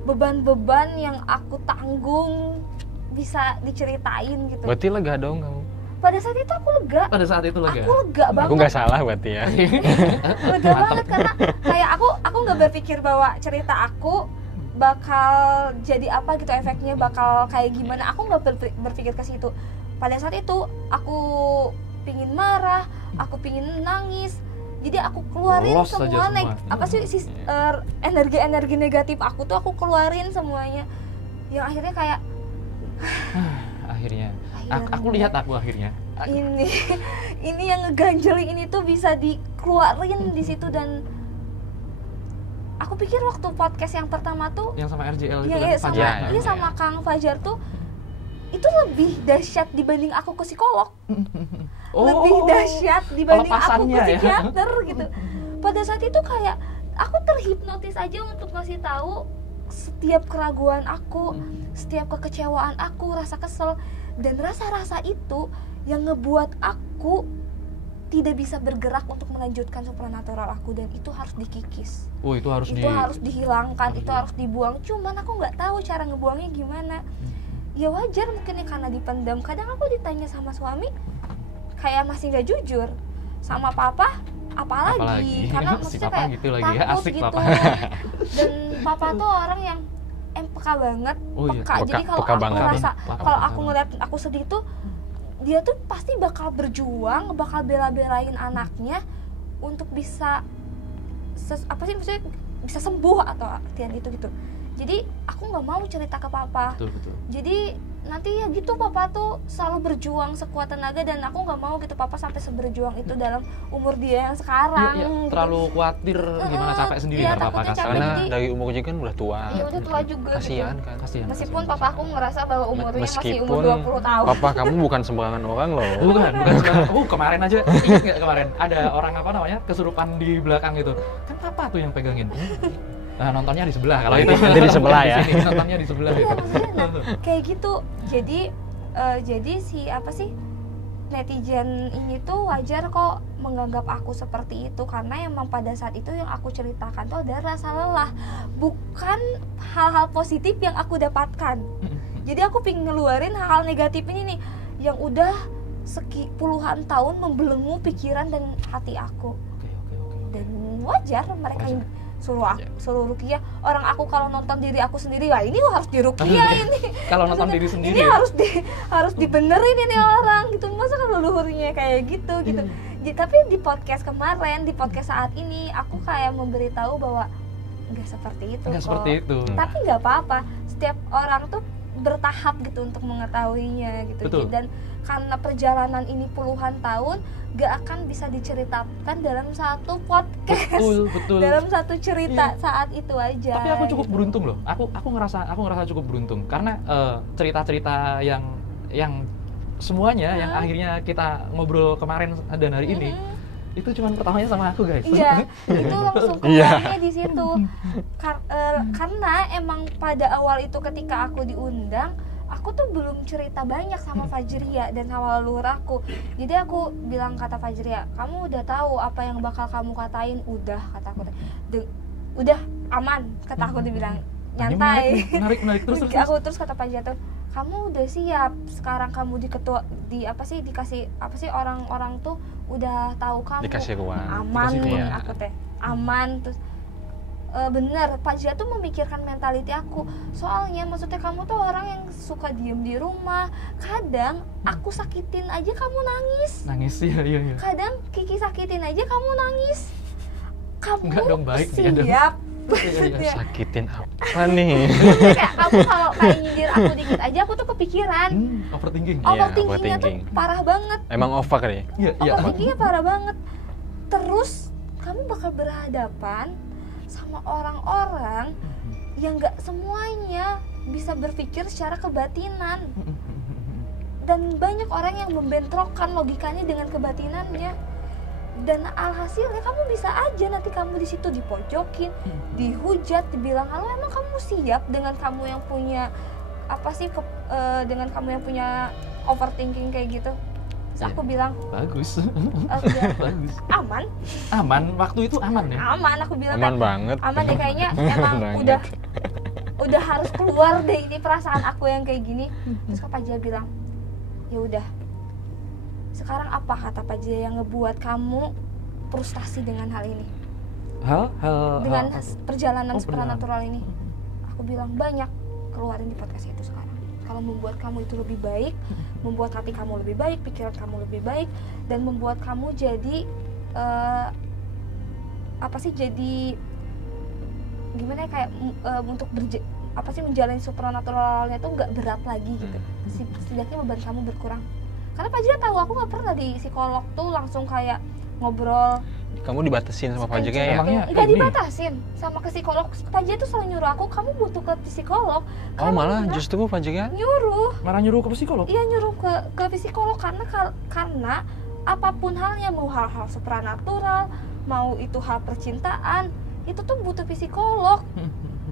beban-beban yang aku tanggung bisa diceritain gitu. Berarti lega dong kamu. Pada saat itu aku lega. Pada saat itu lega. Aku lega banget. Aku nggak salah berarti ya. Lega banget karena kayak aku nggak berpikir bahwa cerita aku bakal jadi apa gitu, efeknya bakal kayak gimana. Aku nggak berpikir ke situ. Pada saat itu aku pingin marah, aku pingin nangis, jadi aku keluarin Lolos aja semua semua. apa sih energi negatif aku tuh aku keluarin semuanya. Yang akhirnya kayak akhirnya aku lihat aku akhirnya ini yang ngeganjelin ini tuh bisa dikeluarin di situ. Dan aku pikir waktu podcast yang pertama tuh yang sama RJL itu ya, kan sama, Fajar. ini sama Kang Fajar tuh itu lebih dahsyat dibanding aku ke psikolog. Lebih dahsyat dibanding aku ke pelepasannya ya. psikiater gitu. Pada saat itu kayak aku terhipnotis aja untuk ngasih tahu setiap keraguan aku, setiap kekecewaan aku, rasa kesel, dan rasa-rasa itu yang ngebuat aku tidak bisa bergerak untuk melanjutkan supranatural aku, dan itu harus dikikis. Oh, itu harus Harus dihilangkan, itu harus dibuang. Cuman aku nggak tahu cara ngebuangnya gimana. Ya wajar mungkin ya karena dipendam. Kadang aku ditanya sama suami kayak masih nggak jujur, sama papa apalagi. Karena si maksudnya papa kayak gitu lagi ya, takut asik gitu. papa. Dan papa tuh orang yang peka banget, Oh iya, Jadi kalau peka aku banget. ngerasa, Peka kalau banget. aku ngeliat aku sedih tuh, dia tuh pasti bakal berjuang, bakal bela-belain anaknya untuk bisa maksudnya bisa sembuh atau artian itu gitu. Jadi aku nggak mau cerita ke papa. Betul. Jadi nanti ya gitu, papa tuh selalu berjuang sekuat tenaga, dan aku nggak mau gitu papa sampai seberjuang itu dalam umur dia yang sekarang. Iya, gitu. terlalu khawatir gimana capek sendiri Iya, kan papa takutnya kasar. capek. Karena Jadi- dari umur juga kan udah tua. Iya udah tua juga. Kasihan gitu. kan. Kasihan. Meskipun papa aku ngerasa bahwa umurnya masih Meskipun umur 20 tahun. papa kamu bukan sembarangan orang loh. Bukan sekarang. Kemarin aja ingat nggak kemarin ada orang apa namanya kesurupan di belakang itu. Kan papa tuh yang pegangin. Nah, nontonnya di sebelah kalau itu. Nanti di sebelah ya. Di sini, nontonnya di sebelah Iya gitu. maksudnya kayak gitu. Jadi si apa sih, netizen ini tuh wajar kok menganggap aku seperti itu, karena emang pada saat itu yang aku ceritakan tuh ada rasa lelah, bukan hal-hal positif yang aku dapatkan. Jadi aku pengen ngeluarin hal-hal negatif ini nih yang udah puluhan tahun membelenggu pikiran dan hati aku. Oke. Dan wajar mereka yang suruh rukiah. Orang aku kalau nonton diri aku sendiri, ya ini harus dirukiah ini. Kalau nonton Maksudnya, diri sendiri ini ya? harus dibenerin ini orang gitu. Masa kan leluhurnya kayak gitu. Tapi di podcast kemarin, di podcast saat ini, aku kayak memberitahu bahwa nggak seperti itu. Nggak kok. seperti itu. Tapi nggak apa-apa. Setiap orang tuh bertahap gitu untuk mengetahuinya gitu. Betul. Dan karena perjalanan ini puluhan tahun, gak akan bisa diceritakan dalam satu podcast. Betul. Dalam satu cerita Iya. saat itu aja. Tapi aku cukup gitu. beruntung loh. Aku ngerasa cukup beruntung karena cerita-cerita yang semuanya yang akhirnya kita ngobrol kemarin dan hari ini itu cuma pertamanya sama aku, guys. Iya, itu langsung keluarnya di situ. Karena emang pada awal itu ketika aku diundang, aku tuh belum cerita banyak sama Fajria dan sama leluhur aku. Jadi aku bilang kata Fajria, kamu udah tahu apa yang bakal kamu katain? Udah, kata aku. Udah aman, kata aku dibilang nyantai. Menarik terus. Aku terus kata Fajria tuh, kamu udah siap sekarang kamu dikasih apa sih orang-orang tuh udah tahu kamu Dikasih ruang. aman. Dikasih ruang. Aku teh aman. Terus bener, Pak Jia tuh memikirkan mentality aku. Soalnya maksudnya kamu tuh orang yang suka diem di rumah. Kadang aku sakitin aja kamu nangis. Nangis, iya. Kadang Kiki sakitin aja kamu nangis. Kamu Enggak dong, baik dia dong. siap. Iya. Sakitin apa nih? Kayak kamu kalau kayak nyindir aku dikit aja aku tuh kepikiran. Overthinking. Overthinkingnya tuh overthinking. parah banget. Emang over kali ya? Iya. Overthinkingnya parah banget. Terus kamu bakal berhadapan sama orang-orang yang nggak semuanya bisa berpikir secara kebatinan, dan banyak orang yang membentrokkan logikanya dengan kebatinannya, dan alhasilnya kamu bisa aja nanti kamu di situ dipojokin, dihujat, dibilang halo emang kamu siap dengan kamu yang punya apa sih dengan kamu yang punya overthinking kayak gitu. Terus aku bilang Bagus. Bagus. aman, Waktu itu aman ya? aman, aku bilang Aman kan, banget. aman deh kayaknya emang Banget. udah harus keluar deh ini perasaan aku yang kayak gini. Terus Kak Pajia bilang, ya udah sekarang apa kata Pajia yang ngebuat kamu frustasi dengan hal ini, dengan perjalanan supranatural ini? Aku bilang banyak, keluarin di podcast itu sekarang. Kalau membuat kamu itu lebih baik, membuat hati kamu lebih baik, pikiran kamu lebih baik, dan membuat kamu jadi jadi gimana ya, kayak untuk menjalani supranaturalnya tuh nggak berat lagi gitu. Setidaknya beban kamu berkurang. Karena Pak Jia tahu aku nggak pernah di psikolog tuh langsung kayak ngobrol. Kamu dibatasin sama Fajria ya? Emangnya Nggak ini? dibatasin sama ke psikolog. Pak Jia tuh selalu nyuruh aku, kamu butuh ke psikolog. Oh malah Karena justru Fajria? nyuruh. Malah nyuruh ke psikolog? Iya, nyuruh ke psikolog karena apapun halnya, mau hal-hal supranatural, mau itu hal percintaan, itu tuh butuh psikolog.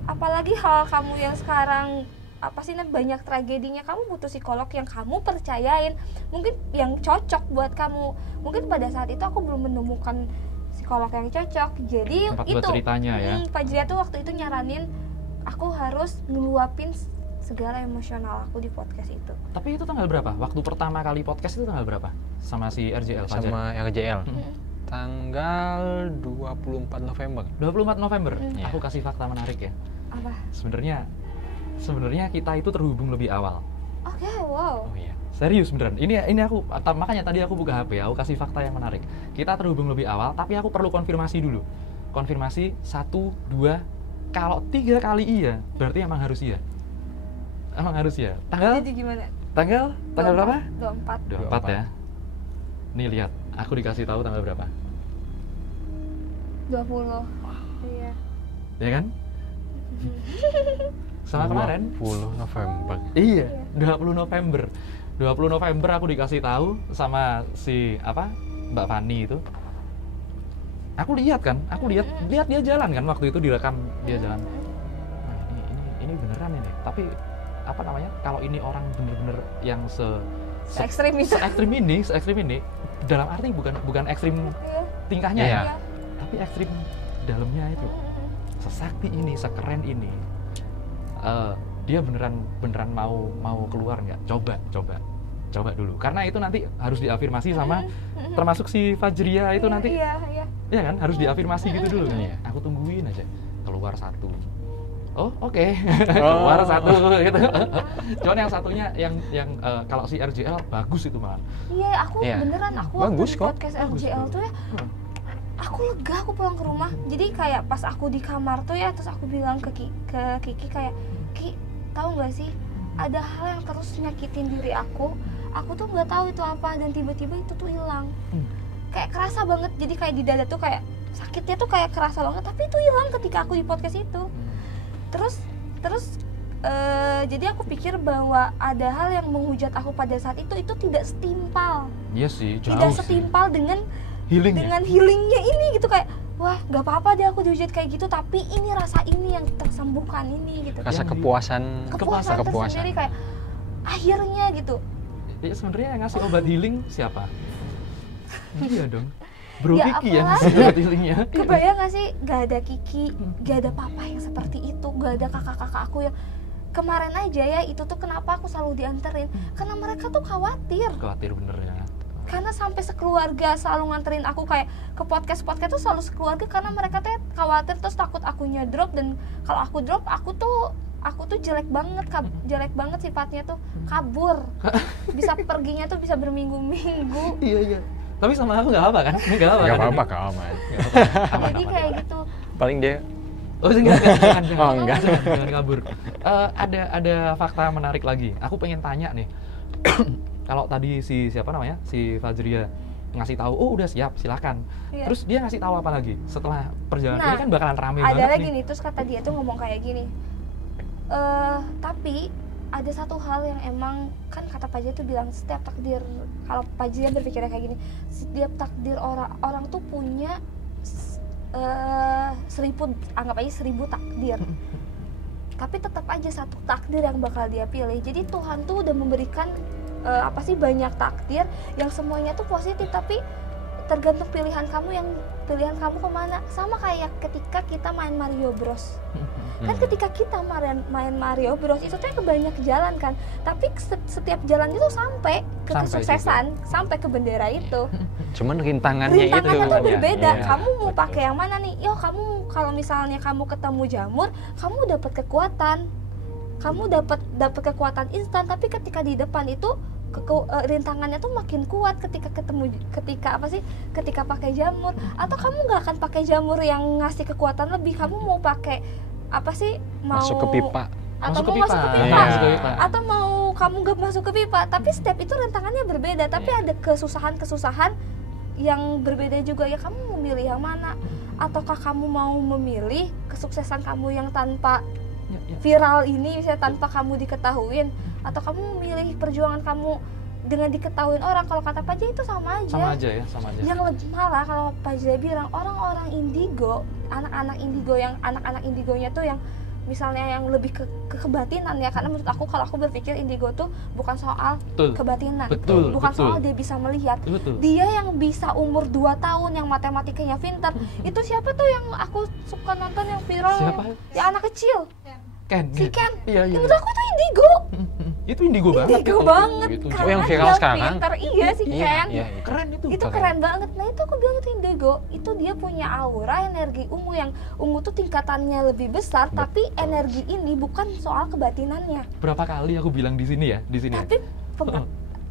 Apalagi hal kamu yang sekarang banyak tragedinya, kamu butuh psikolog yang kamu percayain, mungkin yang cocok buat kamu. Mungkin pada saat itu aku belum menemukan psikolog yang cocok, jadi Tempat itu buat ceritanya ya. Pak Jia tuh waktu itu nyaranin aku harus ngeluapin segala emosional aku di podcast itu. Tapi itu tanggal berapa? Waktu pertama kali podcast itu tanggal berapa? Sama si RJL Fajar? Sama RJL. Tanggal 24 November. 24 November. Iya. Aku kasih fakta menarik ya. Apa? Sebenarnya kita itu terhubung lebih awal. Oke, wow. Oh iya. Serius beneran. Ini aku makanya tadi aku buka HP, aku kasih fakta yang menarik. Kita terhubung lebih awal, tapi aku perlu konfirmasi dulu. Konfirmasi 1, 2, kalau 3 kali iya, berarti emang harus iya. Emang harus ya. Jadi gimana? Tanggal berapa? 24. 24 ya. Nih lihat, aku dikasih tahu tanggal berapa. 20. Iya. Ya kan? Sama kemarin 20 November. Iya, 20 November. 20 November aku dikasih tahu sama si Mbak Fani itu. Aku lihat lihat dia jalan kan, waktu itu direkam dia jalan. Nah, ini beneran ini. Tapi kalau ini orang bener-bener yang Se-ekstrim itu. se-ekstrim ini dalam arti bukan ekstrim Iya. tingkahnya Iya. ya, tapi ekstrim dalamnya itu. Sesakti ini, sekeren ini. Dia beneran mau keluar nggak? Coba dulu, karena itu nanti harus diafirmasi sama termasuk si Fajria itu nanti. Iya. Ya kan, harus diafirmasi gitu dulu. Iya. Aku tungguin aja keluar 1. Oh, oke. Keluar 1 gitu. Cuman yang satunya yang kalau si RJL bagus itu malah. Iya, aku Iya. beneran aku Bagus waktu di kok. podcast RJL tuh ya, aku lega, aku pulang ke rumah. Jadi kayak pas aku di kamar tuh ya, terus aku bilang ke Kiki kayak, Ki, tahu nggak sih ada hal yang terus nyakitin diri aku tuh nggak tahu itu apa, dan tiba-tiba itu tuh hilang. Kayak kerasa banget, jadi kayak di dada tuh kayak sakitnya tuh kayak kerasa banget, tapi itu hilang ketika aku di podcast itu. Terus jadi aku pikir bahwa ada hal yang menghujat aku pada saat itu tidak setimpal. Iya sih, jauh Tidak sih. setimpal dengan Healingnya. healingnya ini gitu, kayak wah nggak apa-apa deh aku dihujat kayak gitu, tapi ini rasa ini yang tersembuhkan ini gitu. Rasa Yang kepuasan Kepuasan tersendiri, kayak akhirnya gitu. Ya sebenarnya yang ngasih obat healing siapa? Iya dong. Bro Ya, Kiki yang apalagi. ngasih obat healingnya. Kebayang gak sih, gak ada Kiki, gak ada papa yang seperti itu, gak ada kakak-kakak aku yang kemarin aja ya, itu tuh kenapa aku selalu dianterin, karena mereka tuh khawatir, Bener ya. karena sampai sekeluarga selalu nganterin aku kayak ke podcast tuh selalu sekeluarga, karena mereka tuh khawatir terus takut akunya drop, dan kalau aku drop aku tuh jelek banget sifatnya tuh, kabur, bisa perginya tuh bisa berminggu-minggu. Iya. Tapi sama aku nggak apa kan? Nggak apa. Gak kan? apa-apa, kak, aman. Jadi kayak gitu. Paling dia Oh jangan. Oh, enggak. Jangan kabur. Ada fakta menarik lagi. Aku pengen tanya nih. Kalau tadi si Fajria ngasih tahu, oh udah siap, silakan. Iya. Terus dia ngasih tahu apa lagi? Setelah perjalanan ini kan bakalan rame ada banget lagi nih. nih, terus kata dia tuh ngomong kayak gini, tapi ada satu hal yang emang kan kata Pak Jaya tuh bilang setiap takdir, kalau Pak Jaya berpikirnya kayak gini, setiap takdir orang tuh punya 1000, anggap aja 1000 takdir. Tapi tetap aja satu takdir yang bakal dia pilih. Jadi Tuhan tuh udah memberikan banyak takdir yang semuanya tuh positif, tapi tergantung pilihan kamu kemana. Sama kayak ketika kita main Mario Bros. Kan ketika kita main Mario Bros itu tuh banyak jalan kan, tapi setiap jalan itu sampai ke kesuksesan, sampai ke bendera itu. cuman rintangannya itu tuh berbeda. Iya, Kamu mau betul. pakai yang mana nih? Yo, kamu kalau misalnya kamu ketemu jamur, kamu dapat kekuatan. Kamu dapat kekuatan instan, tapi ketika di depan itu rintangannya tuh makin kuat ketika pakai jamur. Atau kamu nggak akan pakai jamur yang ngasih kekuatan lebih, kamu mau pakai masuk ke pipa. atau Masuk ke mau masuk ke pipa. pipa, Iya. Masuk ke pipa. atau mau kamu gak masuk ke pipa, tapi setiap itu rintangannya berbeda, tapi ada kesusahan yang berbeda juga. Ya kamu memilih yang mana? Ataukah kamu mau memilih kesuksesan kamu yang tanpa viral ini, misalnya tanpa kamu diketahuin, atau kamu memilih perjuangan kamu dengan diketahuin orang? Kalau kata Pak Jaya itu sama aja. Sama aja. Yang lebih malah kalau Pak Jaya bilang orang-orang indigo, anak-anak indigonya tuh yang misalnya yang lebih ke kebatinan ya, karena menurut aku, kalau aku berpikir indigo tuh bukan soal Betul. kebatinan, Betul. bukan soal dia bisa melihat. Betul. Dia yang bisa umur 2 tahun, yang matematikanya pintar. Itu siapa tuh yang aku suka nonton yang viral? Siapa? Yang anak kecil, Ken. si Ken. Iya. Menurut aku itu indigo. Itu indigo banget. Indigo itu. banget. Gitu. Karena yang viral dia sekarang? pintar. Iya si Ken. Iya. Keren itu. Itu keren banget. Nah itu aku bilang itu indigo. Itu dia punya aura energi ungu, yang ungu tuh tingkatannya lebih besar, tapi energi ini bukan soal kebatinannya. Berapa kali aku bilang di sini ya,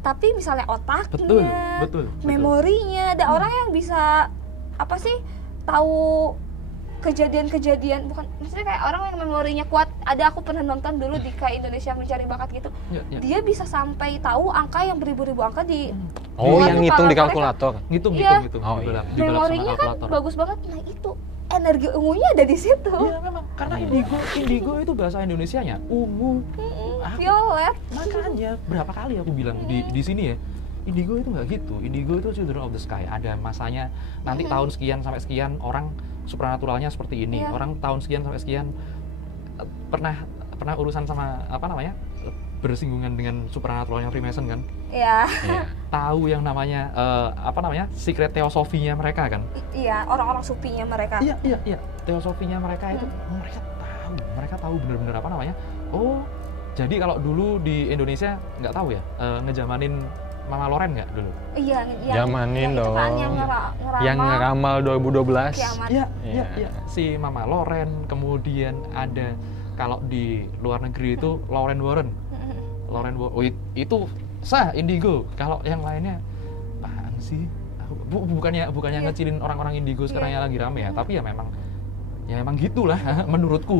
Tapi misalnya otaknya, Betul. memorinya, ada orang yang bisa tahu kejadian-kejadian, bukan maksudnya kayak orang yang memorinya kuat. Ada, aku pernah nonton dulu di kayak Indonesia Mencari Bakat gitu. Ya. Dia bisa sampai tahu angka yang beribu-ribu angka di Oh, luar yang kepala ngitung di mereka. kalkulator. Ngitung. Iya. Oh, iya. Memorinya kan bagus banget. Nah itu energi ungunya ada di situ. Iya memang, karena indigo itu bahasa Indonesianya ungu. Violet. Makanya berapa kali aku bilang di sini ya, indigo itu nggak gitu. Indigo itu children of the sky. Ada masanya nanti tahun sekian sampai sekian orang supranaturalnya seperti ini. Iya. Orang tahun sekian sampai sekian pernah urusan sama bersinggungan dengan supranaturalnya Freemason kan. Iya. Tahu yang namanya secret teosofinya mereka kan. Iya, orang-orang supinya mereka. Iya. Teosofinya mereka itu mereka tahu bener-bener oh, jadi kalau dulu di Indonesia nggak tahu ya, ngejamanin Mama Loren nggak dulu? Iya, Jamanin itu kan dong. yang ngeramal Yang ngeramal 2012. kiamat. Iya. Si Mama Loren, kemudian ada kalau di luar negeri itu Lauren Warren. Itu sah indigo. Kalau yang lainnya apaan sih? Bukannya Iya. ngecilin orang-orang indigo sekarang yang lagi rame ya, tapi ya memang gitulah menurutku.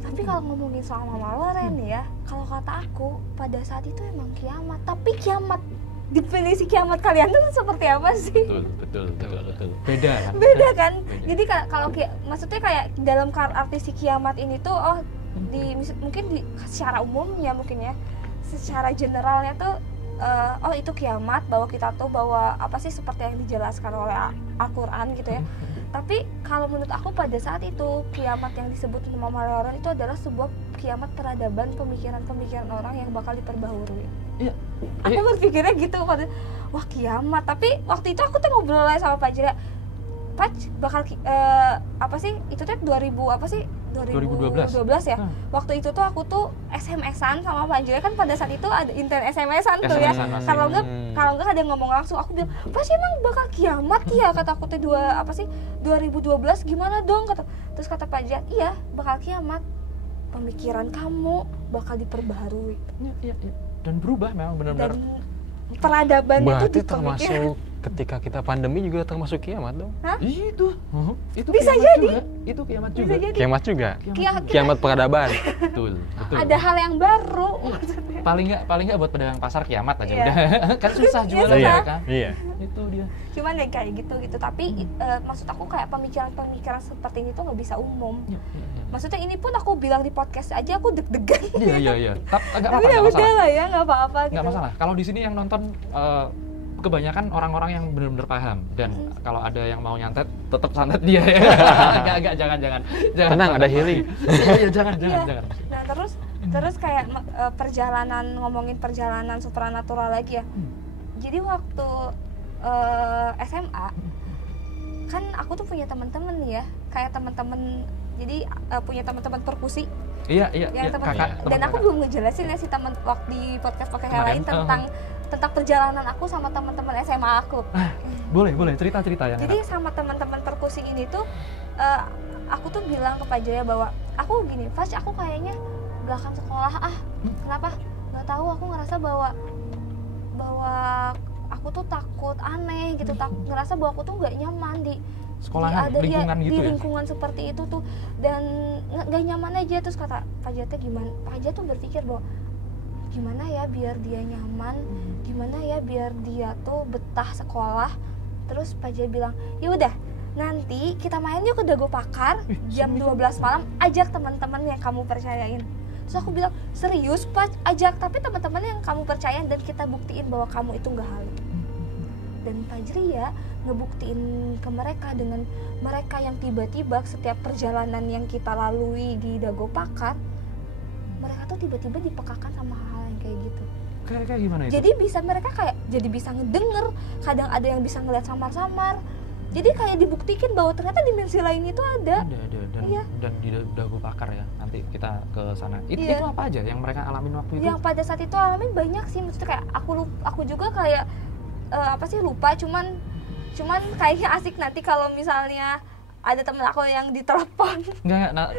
Tapi kalau ngomongin soal Mama Loren ya, kalau kata aku pada saat itu emang kiamat. Tapi kiamat, definisi kiamat kalian tuh seperti apa sih? Betul. Beda kan? Beda kan? Beda. Jadi kalau maksudnya kayak dalam arti si kiamat ini tuh mungkin secara umumnya mungkin ya, secara generalnya tuh itu kiamat, bahwa kita tuh seperti yang dijelaskan oleh Al-Qur'an gitu ya. Tapi kalau menurut aku pada saat itu kiamat yang disebut sama orang itu adalah sebuah kiamat peradaban pemikiran-pemikiran orang yang bakal diperbaharui. Iya. Aku berpikirnya gitu pada wah kiamat. Tapi waktu itu aku tuh ngobrol aja sama Pak Jaya. Pak bakal apa sih itu tuh 2012 ya. Waktu itu tuh aku tuh SMS-an sama Pak Jaya kan pada saat itu ada internet SMS-an tuh ya. SMS-an masih. Kalau enggak ada yang ngomong langsung aku bilang, "Pak sih emang bakal kiamat ya?" Kata aku tuh 2012 gimana dong kata. Terus kata Pak Jaya, "Iya, bakal kiamat. Pemikiran kamu bakal diperbaharui." Iya. Dan berubah memang benar-benar. Dan peradaban itu Berarti di pemikiran. termasuk ketika kita pandemi juga termasuk kiamat dong. Itu Bisa kiamat jadi. juga. Itu kiamat juga. Bisa jadi. Kiamat juga. Kiamat peradaban. Betul. Ada hal yang baru maksudnya. Paling nggak buat pedagang pasar kiamat aja Iya. udah. Kan susah Iya, jualan susah. mereka. Iya. Itu dia. Cuman ya kayak gitu tapi maksud aku kayak pemikiran seperti ini tuh nggak bisa umum. Maksudnya ini pun aku bilang di podcast aja aku deg-degan. Iya. Nggak Tapi apa-apa, ya nggak udah masalah. lah ya nggak apa-apa gitu. Nggak masalah. Kalau di sini yang nonton kebanyakan orang-orang yang benar-benar paham dan kalau ada yang mau nyantet tetap santet dia ya. Enggak, jangan. Tenang, ada healing. Iya, jangan. Nah terus kayak ngomongin perjalanan supranatural lagi ya. Jadi waktu SMA kan aku tuh punya teman-teman nih ya, kayak teman-teman jadi punya teman-teman perkusi. Iya, Yang teman kakak. dan aku belum ngejelasin ya si teman waktu di podcast yang Kemarin. lain tentang perjalanan aku sama teman-teman SMA aku. Boleh cerita yang Jadi sama teman-teman perkusi ini tuh aku tuh bilang ke Pak Jaya bahwa aku gini, Fas aku kayaknya gak akan sekolah Kenapa? Gak tahu, aku ngerasa bahwa aku tuh takut aneh gitu, ngerasa bahwa aku tuh gak nyaman di sekolahan, di lingkungan gitu di ya? lingkungan seperti itu tuh dan gak nyaman aja. Terus kata Pak Jaya gimana? Pak Jaya tuh berpikir bahwa gimana ya biar dia nyaman, gimana ya biar dia tuh betah sekolah. Terus Pak Jaya bilang, ya udah nanti kita main yuk ke Dago Pakar jam 12 malam, ajak teman-teman yang kamu percayain. Terus aku bilang, serius Pak, ajak tapi teman-teman yang kamu percayain dan kita buktiin bahwa kamu itu nggak halu. Dan Pak Jaya ngebuktiin ke mereka dengan mereka yang tiba-tiba setiap perjalanan yang kita lalui di Dago Pakar, mereka tuh tiba-tiba dipekakan sama hal-hal yang kayak gitu. Kayak gimana itu? Jadi mereka kayak jadi bisa ngedenger, kadang ada yang bisa ngeliat samar-samar. Jadi kayak dibuktikan bahwa ternyata dimensi lain itu ada. Dan di Dago Pakar ya. Nanti kita ke sana. Itu apa aja yang mereka alamin waktu itu? Yang pada saat itu alamin banyak sih, maksudnya kayak aku juga kayak lupa, cuman kayaknya asik nanti kalau misalnya ada temen aku yang ditelepon. Enggak,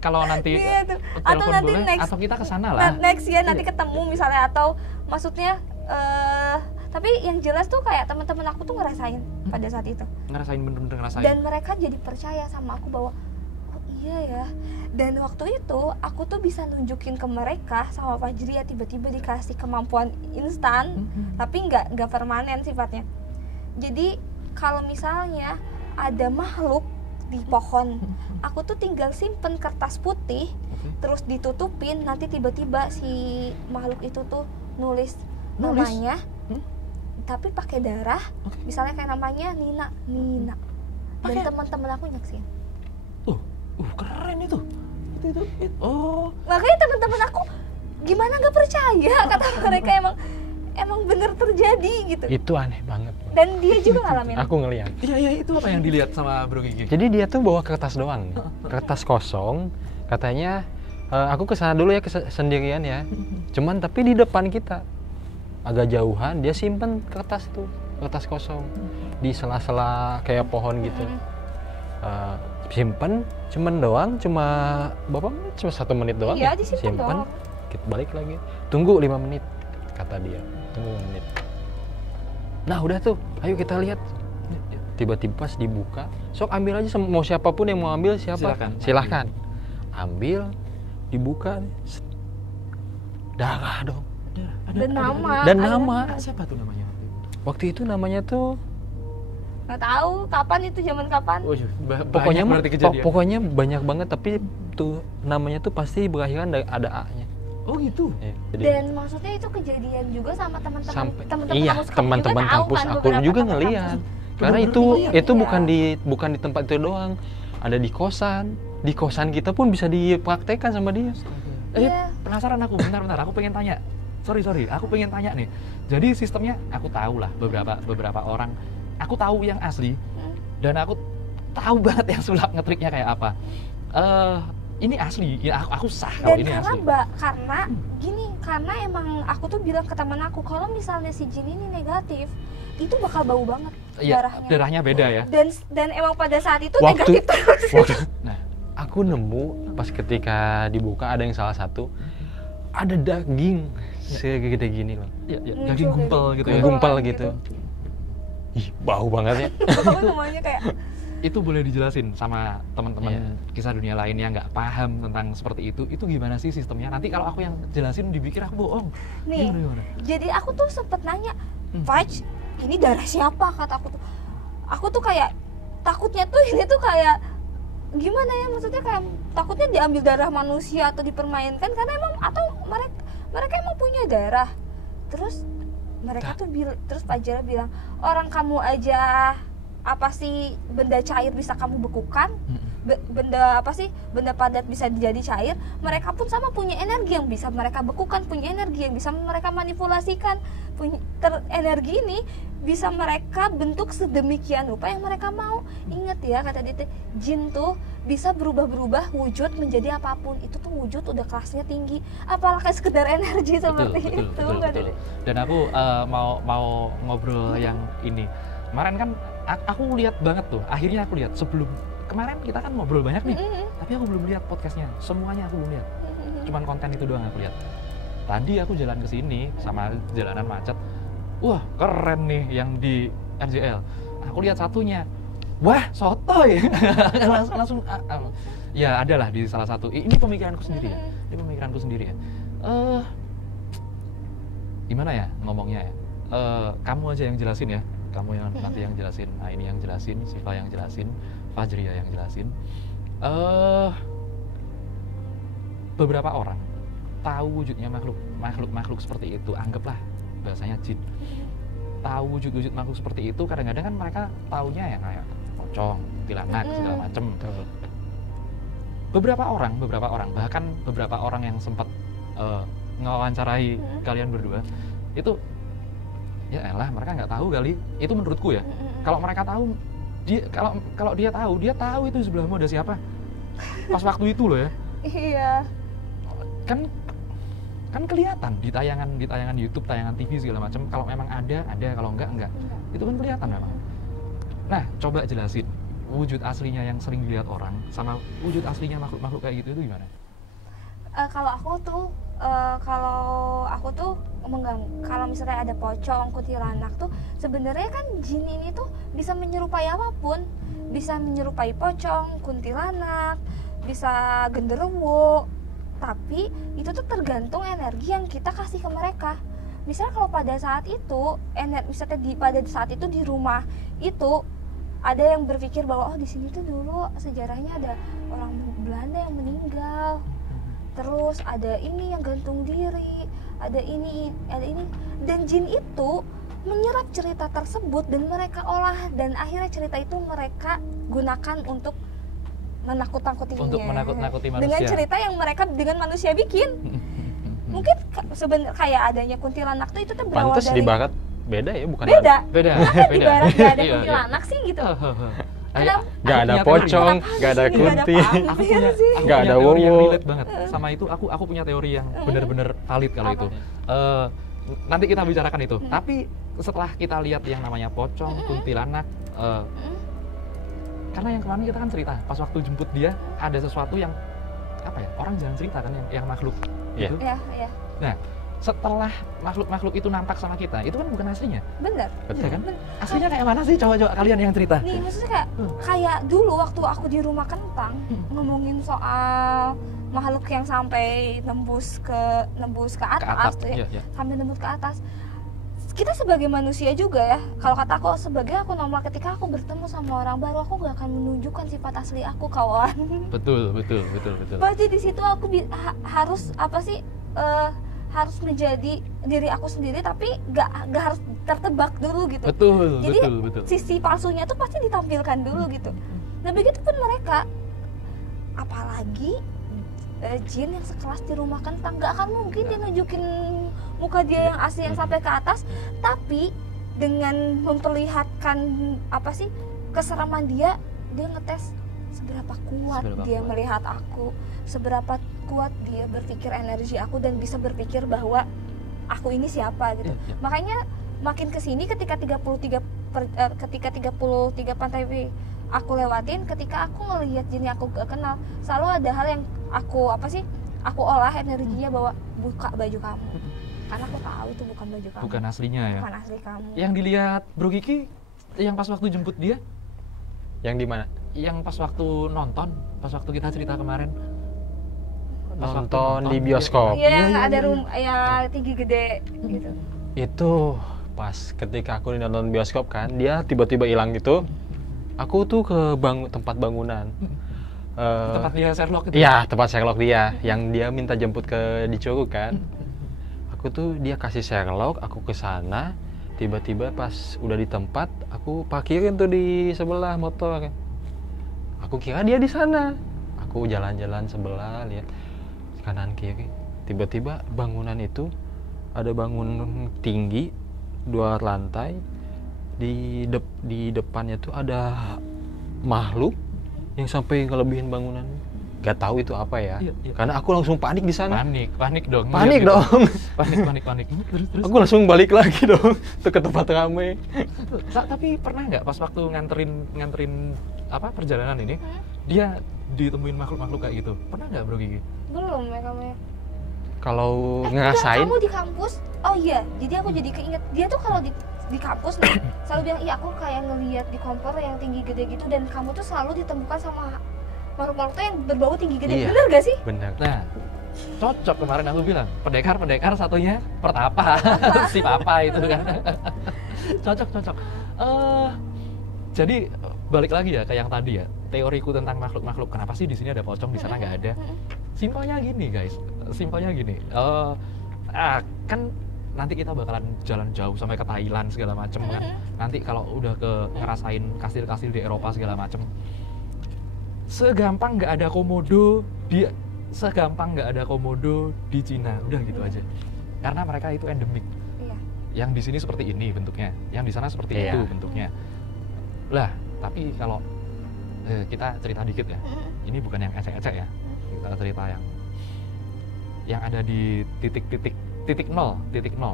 kalau nanti Gitu. Atau telepon nanti boleh, next, atau kita kesana lah. Next ya nanti ketemu misalnya, atau maksudnya tapi yang jelas tuh kayak teman-teman aku tuh ngerasain pada saat itu. Ngerasain, bener-bener ngerasain. Dan mereka jadi percaya sama aku bahwa oh iya ya. Dan waktu itu aku tuh bisa nunjukin ke mereka sama Fajri ya, tiba-tiba dikasih kemampuan instan, tapi nggak permanen sifatnya. Jadi kalau misalnya ada makhluk di pohon, aku tuh tinggal simpen kertas putih, terus ditutupin, nanti tiba-tiba si makhluk itu tuh nulis namanya, tapi pakai darah, misalnya kayak namanya Nina, dan teman-teman aku nyaksin. Keren itu. Oh, Makanya teman-teman aku gimana nggak percaya, kata mereka emang bener terjadi gitu. Itu aneh banget. Dan dia juga ngalamin. Aku ngeliat. iya itu apa yang dilihat sama Bro Gigi? Jadi dia tuh bawa kertas doang, kertas kosong. Katanya aku kesana dulu ya sendirian ya. Cuman tapi di depan kita agak jauhan dia simpen kertas kosong di sela-sela kayak pohon gitu. Simpen cuman doang, cuma berapa menit? Cuma 1 menit doang. Iya, ya. disimpen doang. Kita balik lagi. Tunggu 5 menit kata dia. Tunggu 5 menit. Nah udah tuh, ayo kita lihat. Tiba-tiba pas dibuka, sok ambil aja, mau siapapun yang mau ambil silahkan. Ambil, dibuka, darah dong. Dan nama. Siapa tuh namanya? Waktu itu namanya tuh nggak tahu kapan itu, zaman kapan. Pokoknya banyak banget, tapi tuh namanya tuh pasti berakhiran ada A-nya. Oh gitu. Ya, Dan maksudnya itu kejadian juga sama teman-teman iya, kampus kamu teman-teman juga tahu kampus kan, aku beberapa juga teman ngeliat. kampus. Karena Bener-bener itu Iya. bukan di tempat itu doang. Ada di kosan. Di kosan kita pun bisa dipraktekkan sama dia. Iya. Penasaran aku, bentar, aku pengen tanya. Sorry, aku pengen tanya nih. Jadi sistemnya aku tahu lah beberapa orang. Aku tahu yang asli dan aku tahu banget yang sulap ngetriknya kayak apa. Ini asli, ya aku sah kalau Dan ini karena asli. karena gini, karena emang aku tuh bilang ke teman aku kalau misalnya si jin ini negatif, itu bakal bau banget Iya, darahnya. darahnya beda ya. Dan emang pada saat itu Waktu- negatif terus. Nah, Aku nemu pas ketika dibuka ada yang salah satu ada daging segede gini loh. ya, Muncul daging dari gumpal gitu ya. gumpal. Gumpal gitu. Ih, bau banget ya. Aku semuanya kayak Itu boleh dijelasin sama teman-teman Iya. kisah dunia lain yang nggak paham tentang seperti itu. Itu gimana sih sistemnya? Nanti kalau aku yang jelasin dipikir aku bohong. nih. Gimana? Jadi aku tuh sempet nanya, Faj, ini darah siapa? Kata aku tuh. Aku tuh kayak takutnya tuh ini tuh kayak gimana ya, maksudnya kayak takutnya diambil darah manusia atau dipermainkan karena emang atau mereka emang punya darah. Terus mereka tuh terus Pak Jara bilang, orang kamu aja apa sih benda cair bisa kamu bekukan, benda apa sih benda padat bisa jadi cair, mereka pun sama punya energi yang bisa mereka bekukan, punya energi yang bisa mereka manipulasikan, punya energi ini bisa mereka bentuk sedemikian rupa yang mereka mau. Ingat ya kata dia, jin tuh bisa berubah-berubah wujud menjadi apapun. Itu tuh wujud udah kelasnya tinggi, apalagi sekedar energi seperti itu. Kata dia. Dan aku mau ngobrol yang ini. Kemarin kan aku lihat banget tuh. Akhirnya aku lihat sebelum kemarin kita kan ngobrol banyak nih. Tapi aku belum lihat podcastnya. Semuanya aku belum lihat. Cuman konten itu doang aku lihat. Tadi aku jalan ke sini sama jalanan macet. Wah, keren nih yang di RJL. Aku lihat satunya. Wah, sotoy. langsung ya adalah di salah satu. Ini pemikiranku sendiri ya. Ini pemikiranku sendiri ya. Gimana ya ngomongnya ya? Kamu aja yang jelasin ya. Kamu yang nanti yang jelasin. Nah, ini yang jelasin, Siva yang jelasin, Fajria yang jelasin. Beberapa orang tahu wujudnya makhluk seperti itu, anggaplah bahasanya jin. Tahu wujud makhluk seperti itu, kadang-kadang kan mereka taunya ya kayak pocong, kuntilanak segala macem. Beberapa orang, bahkan beberapa orang yang sempat ngewawancarai kalian berdua, itu ya elah mereka nggak tahu kali. Itu menurutku ya. Kalau mereka tahu, kalau dia tahu itu sebelahmu ada siapa. Pas waktu itu loh ya. Iya. Kan kelihatan di tayangan YouTube, tayangan TV segala macam. Kalau memang ada, kalau enggak. Itu kan kelihatan memang. Nah, coba jelasin wujud aslinya yang sering dilihat orang sama wujud aslinya makhluk kayak gitu itu gimana? Kalau aku tuh kalau misalnya ada pocong, kuntilanak tuh sebenarnya kan jin ini tuh bisa menyerupai apapun, bisa menyerupai pocong, kuntilanak, bisa genderuwo. Tapi itu tuh tergantung energi yang kita kasih ke mereka. Misalnya kalau pada saat itu pada saat itu di rumah itu ada yang berpikir bahwa oh di sini tuh dulu sejarahnya ada orang Belanda yang meninggal. Terus ada ini yang gantung diri, ada ini, dan jin itu menyerap cerita tersebut dan mereka olah, dan akhirnya cerita itu mereka gunakan untuk menakut-nakutinya. Untuk menakut-nakuti manusia. Dengan cerita yang mereka dengan manusia bikin. Mungkin sebenarnya kayak adanya kuntilanak tuh itu tuh berawal Pantes dari di barat beda ya, bukan? beda. Beda. Di barat nggak ada Iya, iya. kuntilanak sih gitu. Ayo, Nggak ada punya pocong, teori. nggak ada Nggak ada kunti. apa-apa. Aku punya Nggak ada teori yang wowo. relate banget sama itu. Aku punya teori yang benar-benar valid kalau Apa? itu. Nanti kita bicarakan itu. Tapi setelah kita lihat yang namanya pocong, kuntilanak, karena yang kemarin kita kan cerita pas waktu jemput dia ada sesuatu yang apa ya, orang jangan cerita kan yang makhluk Iya. itu. Iya. Nah, setelah makhluk itu nampak sama kita, itu kan bukan aslinya. Bener. Iya kan? Aslinya kayak mana sih? Coba kalian yang cerita. Nih maksudnya kayak dulu waktu aku di rumah kentang ngomongin soal makhluk yang sampai nembus ke atas tuh ya. Iya. Sampai nembus ke atas. Kita sebagai manusia juga ya, kalau kata aku sebagai aku normal, ketika aku bertemu sama orang baru aku gak akan menunjukkan sifat asli aku, kawan. Betul. Berarti di situ aku harus apa sih harus menjadi diri aku sendiri, tapi gak harus tertebak dulu gitu. Betul, Jadi betul. sisi palsunya tuh pasti ditampilkan dulu gitu. Nah begitu pun mereka, apalagi jin yang sekelas di rumah kentang, nggak akan mungkin dia nunjukin muka dia yang asli yang sampai ke atas, tapi dengan memperlihatkan apa sih keseraman dia ngetes seberapa kuat dia melihat aku, seberapa kuat dia berpikir energi aku dan bisa berpikir bahwa aku ini siapa gitu. Makanya makin kesini ketika 33 pantai aku lewatin, ketika aku ngelihat jin yang aku gak kenal, selalu ada hal yang aku olah energinya bahwa buka baju kamu, karena aku tahu itu bukan baju kamu, Bukan aslinya ya. bukan asli kamu. Yang dilihat Bro Kiki yang pas waktu jemput dia, Yang di mana? yang pas waktu nonton, pas waktu kita cerita kemarin. Pas waktu Nonton di bioskop. Iya, yang ada ya tinggi gede gitu. Itu pas ketika aku nonton bioskop kan, dia tiba-tiba hilang gitu. Aku tuh ke tempat bangunan. Tempat dia Sherlock itu. Iya, tempat Sherlock dia, yang dia minta jemput ke di Curug kan. Aku tuh dia kasih Sherlock, aku ke sana. Tiba-tiba pas udah di tempat, aku parkirin tuh di sebelah motor. Aku kira dia di sana. Aku jalan-jalan sebelah, lihat kanan kiri. Tiba-tiba bangunan itu ada bangunan tinggi 2 lantai. Di depannya tuh ada makhluk yang sampai ngelebihin bangunan. Gak tahu itu apa ya. Iya. Karena aku langsung panik di sana. Panik dong. Panik Iya, dong. Panik. Terus. Aku langsung balik lagi dong tuh ke tempat rame. Tapi pernah nggak pas waktu nganterin apa perjalanan ini, dia ditemuin makhluk-makhluk kayak gitu? Pernah nggak Bro Gigi? Belum mereka. Kalau ngerasain Kamu di kampus? Oh iya, jadi aku jadi keinget dia tuh kalau di kampus nih selalu bilang, iya aku kayak ngelihat di kompor yang tinggi gede gitu, dan kamu tuh selalu ditemukan sama makhluk-makhluk tuh yang berbau tinggi gede. Iya. Bener gak sih? bener. Nah, cocok kemarin aku bilang, pendekar satunya pertapa. Si papa itu kan. Cocok. Jadi balik lagi ya ke yang tadi ya, teoriku tentang makhluk-makhluk. Kenapa sih di sini ada pocong, di sana nggak ada? Simpelnya gini guys, kan nanti kita bakalan jalan jauh sampai ke Thailand segala macem kan. Nanti kalau udah ngerasain kastil-kastil di Eropa segala macem, segampang nggak ada komodo di Cina, udah gitu aja. Karena mereka itu endemik. Iya. Yang di sini seperti ini bentuknya, yang di sana seperti Iya. itu bentuknya. Lah, tapi kalau kita cerita dikit ya, ini bukan yang ecek-ecek ya, kita cerita yang ada di titik nol,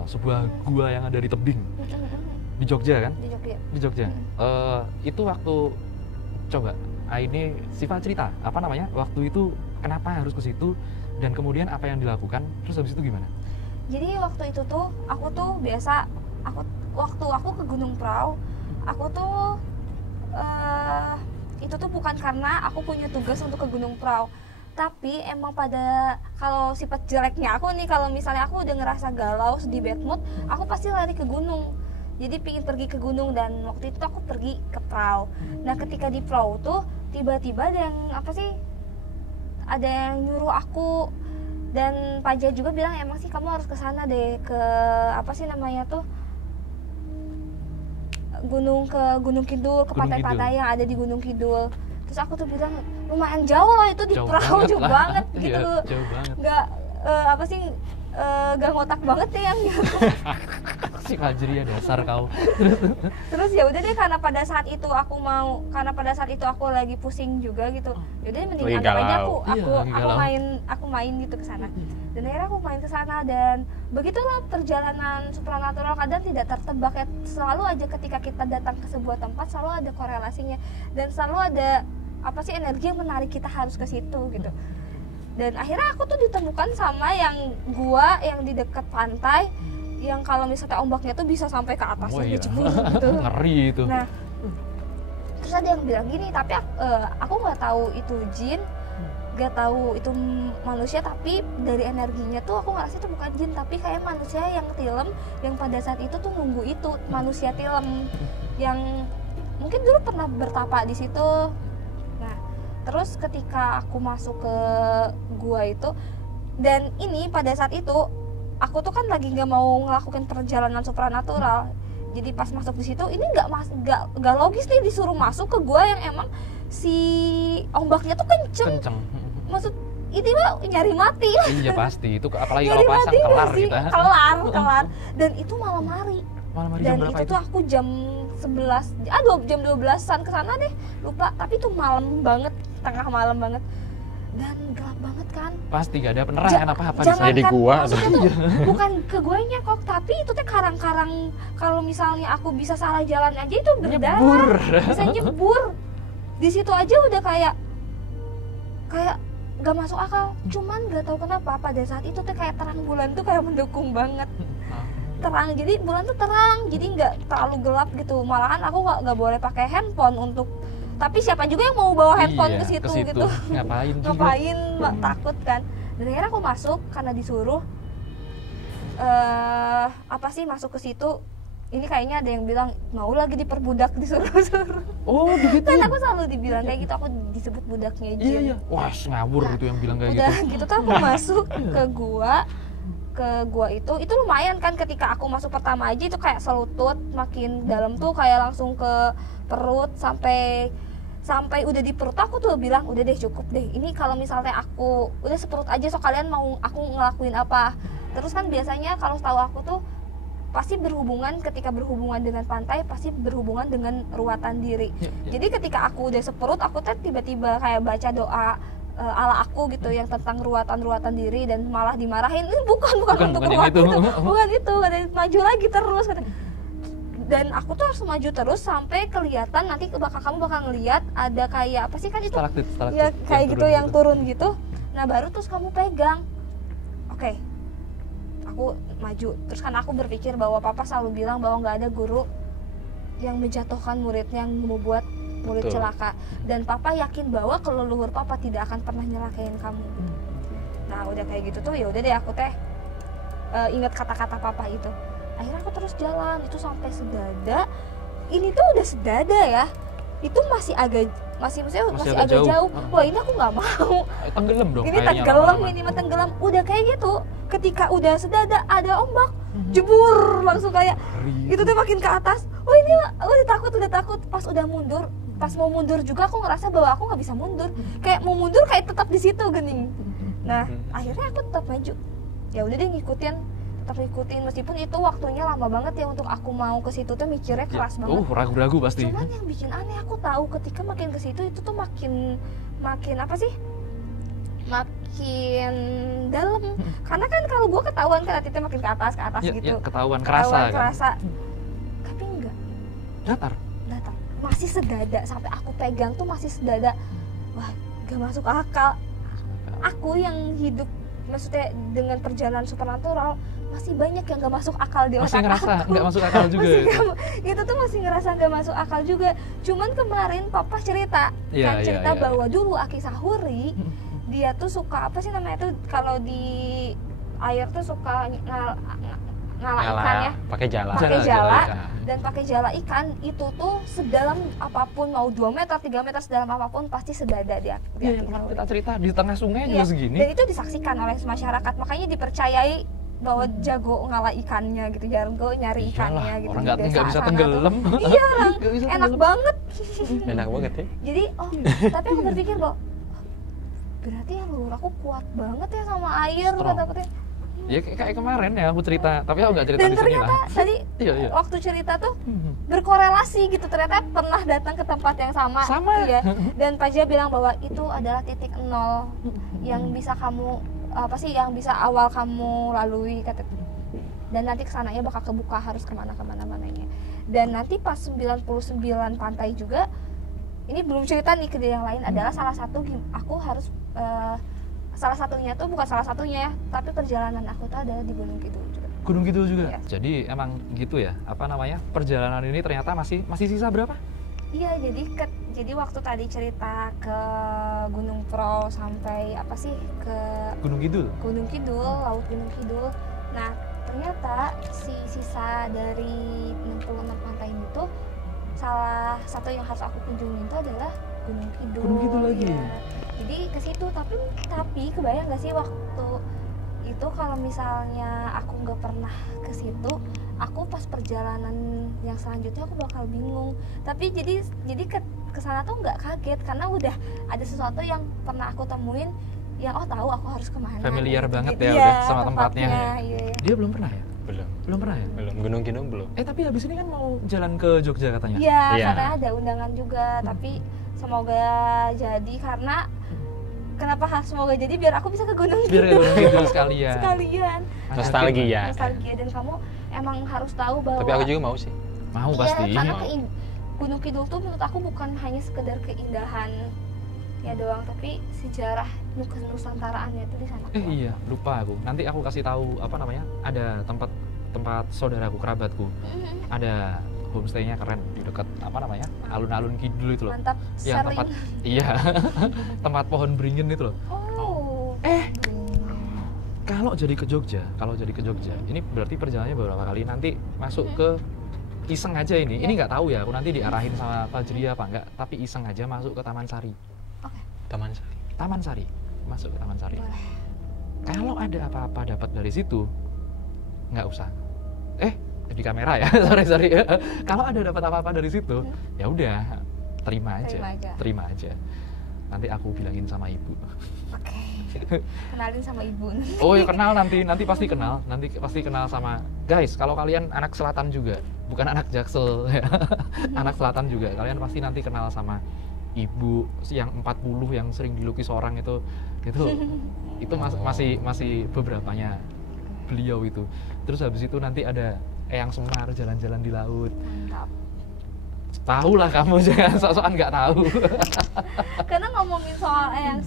sebuah gua yang ada di tebing di Jogja kan? Di Jogja. Itu waktu coba, ini Siva cerita apa namanya? Waktu itu kenapa harus ke situ dan kemudian apa yang dilakukan? Terus habis itu gimana? Jadi waktu itu tuh aku tuh biasa waktu aku ke Gunung Prau, aku tuh itu tuh bukan karena aku punya tugas untuk ke Gunung Prau, tapi emang kalau sifat jeleknya aku nih, kalau misalnya aku udah ngerasa galau, sedih, bad mood, aku pasti lari ke gunung. Jadi pingin pergi ke gunung, dan waktu itu aku pergi ke Prau. Nah ketika di Prau tuh tiba-tiba ada yang nyuruh aku, dan Paja juga bilang emang sih kamu harus ke sana deh, ke apa sih namanya tuh, Gunung Kidul, ke pantai-pantai yang ada di Gunung Kidul. Terus aku tuh bilang lumayan jauh loh itu di Prau, jauh banget gitu. Iya, jauh banget. Gak ngotak banget deh yang gitu. Si Fajri ya, dasar kau. Terus ya udah deh, karena pada saat itu aku lagi pusing juga gitu. Yaudah mending Lagi anggap aja galau. aku main gitu ke sana. Dan akhirnya aku main ke sana, dan begitulah perjalanan supranatural kadang tidak tertebak ya. Selalu aja ketika kita datang ke sebuah tempat selalu ada korelasinya, dan selalu ada energi yang menarik kita harus ke situ gitu. Dan akhirnya aku tuh ditemukan sama yang gua yang di dekat pantai, yang kalau misalnya ombaknya tuh bisa sampai ke atas Oh, iya. gitu. Ngeri itu. Nah, terus ada yang bilang gini, tapi aku nggak tahu itu jin, nggak tahu itu manusia, tapi dari energinya tuh aku ngerasa itu bukan jin, tapi kayak manusia yang tilem, yang pada saat itu tuh nunggu itu manusia tilem yang mungkin dulu pernah bertapa di situ. Nah, terus ketika aku masuk ke gua itu, dan ini pada saat itu aku tuh kan lagi nggak mau ngelakuin perjalanan supranatural, Jadi pas masuk di situ ini nggak logis nih disuruh masuk ke gua yang emang si ombaknya tuh kenceng. Maksud ini mah nyari mati. Iya pasti itu apalagi Nyari kalau pasang mati kelar nggak sih? kita. Kelar. Dan itu malam hari. Malam hari Dan jam berapa itu itu? tuh aku jam 11, jam 12-an kesana deh, lupa. Tapi itu malam banget, tengah malam banget. Dan gelap banget kan. Pasti gak ada penerangan apa-apa di Jangan sana. di gua. maksudnya tuh bukan ke guanya kok, tapi itu teh karang-karang. Kalau misalnya aku bisa salah jalan aja itu berdarah. Nyebur. Bisa nyebur. Di situ aja udah kayak gak masuk akal. Cuman gak tahu kenapa pada saat itu tuh kayak terang bulan tuh kayak mendukung banget. Terang, jadi bulan tuh terang, jadi nggak terlalu gelap gitu. Malahan aku nggak boleh pakai handphone untuk, tapi siapa juga yang mau bawa handphone Iya, ke situ ke situ. gitu. Ngapain juga? Ngapain, Mbak, takut kan. Dan akhirnya aku masuk karena disuruh apa sih masuk ke situ. Ini kayaknya ada yang bilang mau lagi diperbudak, disuruh-suruh. Oh begitu. Kan aku selalu dibilang kayak gitu, aku disebut budaknya jin. Iya. Wah ngawur gitu yang bilang kayak Udah gitu. gitu tuh aku masuk ke gua itu lumayan kan. Ketika aku masuk pertama aja itu kayak selutut, makin dalam tuh kayak langsung ke perut, sampai udah di perut aku tuh bilang udah deh cukup deh, ini kalau misalnya aku udah seperut aja, so kalian mau aku ngelakuin apa. Terus kan biasanya kalau setahu aku tuh pasti ketika berhubungan dengan pantai pasti berhubungan dengan ruatan diri. Jadi ketika aku udah seperut, aku tuh tiba-tiba kayak baca doa ala aku gitu yang tentang ruatan diri, dan malah dimarahin. Ini bukan untuk ruat itu. Bukan itu, maju lagi terus kata. Dan aku tuh harus maju terus sampai kelihatan nanti kamu bakal ngelihat ada kayak apa sih kan itu? Stalaktit. Ya kayak gitu yang turun gitu. Nah, baru terus kamu pegang. Oke. Aku maju. Terus kan aku berpikir bahwa papa selalu bilang bahwa nggak ada guru yang menjatuhkan muridnya, yang membuat murid celaka. Dan papa yakin bahwa leluhur papa tidak akan pernah nyelakain kamu. Nah, udah kayak gitu tuh ya udah deh aku teh ingat kata-kata papa itu. Akhirnya aku terus jalan itu sampai sedada. Ini tuh udah sedada ya. Itu masih agak jauh. Wah, ini aku nggak mau. Tenggelam dong. Ini tenggelam, ini mah tenggelam. Udah kayak gitu. Ketika udah sedada ada ombak, jebur langsung kayak itu tuh makin ke atas. Oh, ini udah takut. Pas udah mundur, pas mau mundur juga aku ngerasa bahwa aku nggak bisa mundur. Kayak mau mundur kayak tetap di situ gening. Nah, akhirnya aku tetap maju. Ya udah deh ngikutin meskipun itu waktunya lama banget ya untuk aku mau ke situ tuh mikirnya keras banget. Ragu-ragu pasti. Cuman yang bikin aneh aku tahu ketika makin ke situ itu tuh makin apa sih? Makin dalam. Karena kan kalau gua ketahuan kan titiknya makin ke atas gitu. Ya, ketahuan kerasa. Tapi enggak. Datar. Masih sedada, sampai aku pegang tuh masih sedada. Wah, gak masuk akal. Aku yang hidup maksudnya dengan perjalanan supernatural masih banyak yang gak masuk akal di otak masih ngerasa aku. gak masuk akal juga itu tuh masih ngerasa gak masuk akal juga. Cuman kemarin papa cerita bahwa dulu Aki Sahuri dia tuh suka apa sih namanya tuh kalau di air tuh suka ngala ikan ya, pakai jala dan pakai jala ikan itu tuh sedalam apapun, mau 2 meter 3 meter, sedalam apapun pasti sedada dia. Iya, kita cerita di tengah sungai juga segini. Dan itu disaksikan oleh masyarakat, makanya dipercayai bahwa jago ngala ikannya gitu, jago nyari ikannya gitu. Orang nggak bisa tenggelam. Iya, orang enak banget. Enak banget ya. Jadi tapi aku berpikir bahwa berarti ya leluhur aku kuat banget ya sama air, kata-kata. Ya kayak kemarin ya aku cerita, tapi aku nggak cerita di sini lah. Dan ternyata tadi waktu cerita tuh berkorelasi gitu, ternyata pernah datang ke tempat yang sama. Iya. Dan Pak Jia bilang bahwa itu adalah titik nol yang bisa kamu yang bisa awal kamu lalui, kata. Dan nanti kesananya bakal kebuka, harus kemana-mananya. Dan nanti pas 99 pantai juga, ini belum cerita nih ke dia yang lain, adalah salah satu aku harus salah satunya tuh bukan salah satunya ya, tapi perjalanan aku tuh ada di Gunung Kidul juga. Gunung Kidul juga. Iya. Jadi emang gitu ya, perjalanan ini ternyata masih sisa berapa? Iya, jadi waktu tadi cerita ke Gunung Pro sampai ke Gunung Kidul, Laut Gunung Kidul. Nah, ternyata si sisa dari 66 pantai itu salah satu yang harus aku kunjungin itu adalah Gunung Kidul. Gunung Kidul lagi. Ya. Jadi ke situ, tapi kebayang gak sih waktu itu kalau misalnya aku nggak pernah ke situ, aku pas perjalanan yang selanjutnya aku bakal bingung. Tapi jadi ke sana tuh nggak kaget karena udah ada sesuatu yang pernah aku temuin yang tahu aku harus kemana. Familiar gitu. banget Jadi, ya iya, udah sama tempatnya. Iya. Dia belum pernah ya? Belum Pernah ya? Gunung Kidul belum. Tapi habis ini kan mau jalan ke Jogja katanya. Iya, Iya. katanya ada undangan juga, tapi semoga jadi karena kenapa semoga jadi biar aku bisa ke Gunung Biar ke Kidul. Gunung Kidul sekalian. Sekalian. Nostalgia. Nostalgia, dan kamu emang harus tahu bahwa Tapi aku juga mau sih. Mau iya, pasti. karena Gunung Kidul tuh menurut aku bukan hanya sekedar keindahan ya doang, tapi sejarah Nusantaraannya itu di sana. Iya, lupa aku. Nanti aku kasih tahu apa namanya? Ada tempat saudaraku, kerabatku. Ada homestay-nya keren di dekat apa namanya? Alun-alun Kidul itu loh. Mantap, Yang sering. tempat iya. Tempat pohon beringin itu loh. Oh. Kalau jadi ke Jogja, ini berarti perjalanannya beberapa kali. Nanti masuk ke iseng aja ini. Ini nggak tahu ya, aku nanti diarahin sama Fajri apa enggak, tapi iseng aja masuk ke Taman Sari. Taman Sari. Taman Sari. Masuk ke Taman Sari. Boleh. Kalau ada apa-apa dapat dari situ, nggak usah. Di kamera ya, sorry. Kalau ada dapat apa-apa dari situ, ya udah, terima aja. Nanti aku bilangin sama ibu. Oke. Kenalin sama ibu. Oh ya kenal nanti pasti kenal. Nanti pasti kenal sama guys. Kalau kalian anak selatan juga, bukan anak Jaksel, ya. Anak selatan juga, kalian pasti nanti kenal sama ibu yang 40 yang sering dilukis orang itu masih beberapanya beliau itu. Terus habis itu nanti ada Eyang Semar jalan-jalan di laut. Mantap. Tahu lah kamu, jangan sok-sokan nggak tahu. Karena ngomongin soal Eyang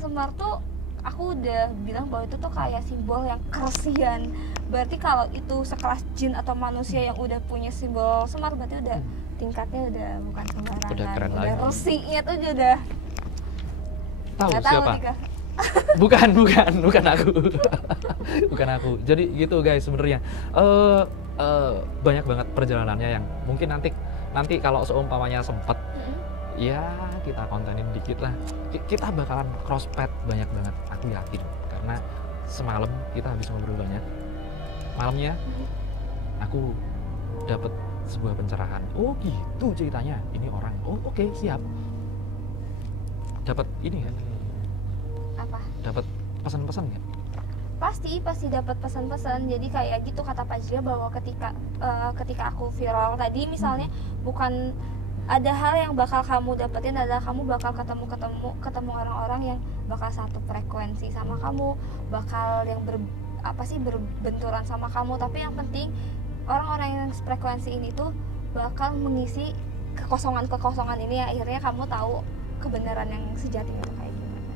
Semar tuh aku udah bilang bahwa itu tuh kayak simbol yang keresian. Berarti kalau itu sekelas jin atau manusia yang udah punya simbol Semar, berarti udah tingkatnya udah bukan sembarangan. Udah keren lagi. Resinya tuh udah Tahu nggak siapa? Tika. Bukan aku. Bukan aku. Jadi gitu guys, sebenarnya banyak banget perjalanannya yang mungkin nanti kalau seumpamanya sempet ya kita kontenin dikit lah. Kita bakalan crosspath banyak banget, aku yakin, karena semalam kita habis ngobrol banyak. Malamnya aku dapat sebuah pencerahan. Oh gitu ceritanya, ini orang. Oh oke, siap. Dapat ini kan? Apa? Dapat pesan-pesan nggak? Pasti dapat pesan-pesan. Jadi kayak gitu kata Pak Jia, bahwa ketika aku viral tadi misalnya, bukan ada hal yang bakal kamu dapetin, adalah kamu bakal ketemu orang-orang yang bakal satu frekuensi sama kamu, bakal yang berbenturan sama kamu. Tapi yang penting orang-orang yang frekuensi ini tuh bakal mengisi kekosongan ini, akhirnya kamu tahu kebenaran yang sejatinya itu kayak gimana.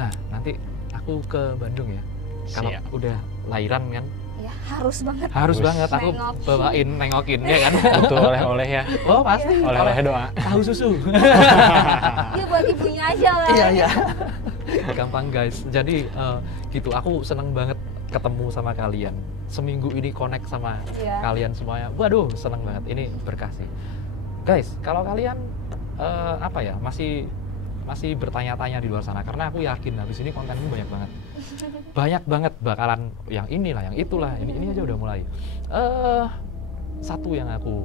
Nah nanti aku ke Bandung ya. Kalau Siap. udah lahiran kan, Ya harus banget. harus Harus. banget aku Nengokin. nengokin ya kan. Butuh oleh-oleh ya. Oh pasti. Oleh-oleh doa. Tahu susu. Ya buat ibunya aja lah. Iya. Gampang guys. Jadi gitu. Aku seneng banget ketemu sama kalian. Seminggu ini connect sama Iya. kalian semuanya. Waduh, seneng banget. Ini berkah sih. Guys, kalau kalian masih bertanya-tanya di luar sana, karena aku yakin habis ini kontenku banyak banget bakalan yang inilah, yang itulah, ini aja udah mulai. Satu yang aku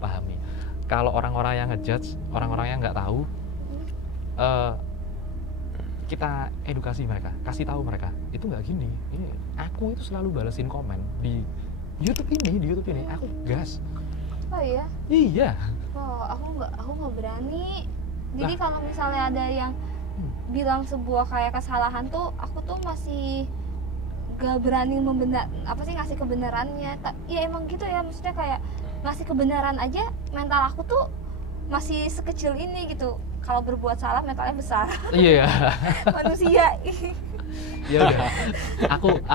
pahami, kalau orang-orang yang ngejudge, orang-orang yang nggak tahu, kita edukasi mereka, kasih tahu mereka itu nggak gini. Ini aku itu selalu balesin komen di YouTube ini, aku gas. Oh iya. Iya. Oh, aku nggak berani. Jadi kalau misalnya ada yang bilang sebuah kayak kesalahan tuh, aku tuh masih gak berani ngasih kebenarannya. Ya emang gitu ya, maksudnya kayak ngasih kebenaran aja, mental aku tuh masih sekecil ini gitu. Kalau berbuat salah mentalnya besar. Iya. Manusia. Ya udah.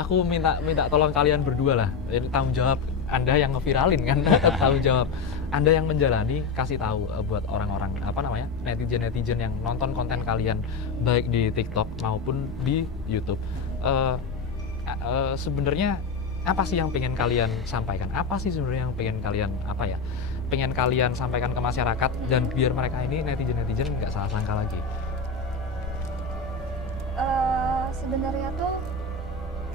Aku minta tolong kalian berdua lah. Ini tanggung jawab Anda yang ngeviralin kan. Tanggung jawab Anda yang menjalani, kasih tahu buat orang-orang netizen yang nonton konten kalian baik di TikTok maupun di YouTube. Sebenarnya apa sih yang pengen kalian sampaikan? Apa sih sebenarnya yang pengen kalian sampaikan ke masyarakat, dan biar mereka ini netizen nggak salah sangka lagi. sebenarnya tuh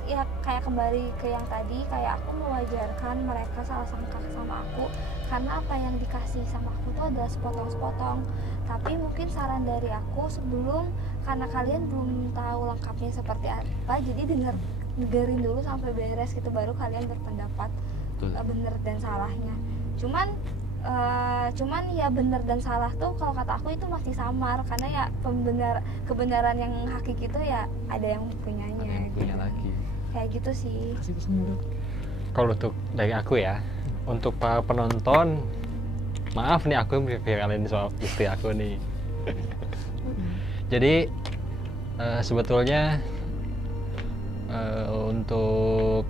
ya kayak kembali ke yang tadi, kayak aku mewajarkan mereka salah sangka sama aku karena apa yang dikasih sama aku tuh adalah sepotong-sepotong. Tapi mungkin saran dari aku sebelum, karena kalian belum tahu lengkapnya seperti apa, jadi dengerin dulu sampai beres gitu, baru kalian berpendapat bener dan salahnya. Cuman ya bener dan salah tuh kalau kata aku itu masih samar, karena ya kebenaran yang hakiki itu ya ada yang punyanya. Ada yang punya gitu. lagi. Kayak gitu sih. Kasih pesan dulu. Kalau untuk dari aku ya, untuk para penonton, maaf nih aku viralin soal istri aku nih. Jadi sebetulnya untuk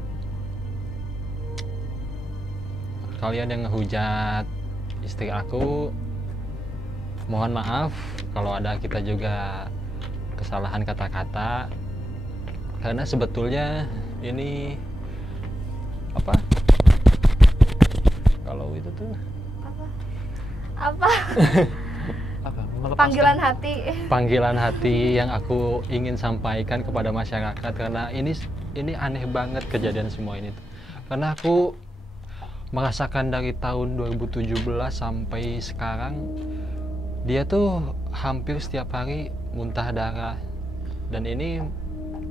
kalian yang ngehujat istri aku, mohon maaf kalau ada kita juga kesalahan kata-kata, karena sebetulnya ini apa, kalau itu tuh Apa? Apa? Melepaskan. Panggilan hati. panggilan hati yang aku ingin sampaikan kepada masyarakat, karena ini aneh banget kejadian semua ini tuh. Karena aku merasakan dari tahun 2017 sampai sekarang, dia tuh hampir setiap hari muntah darah, dan ini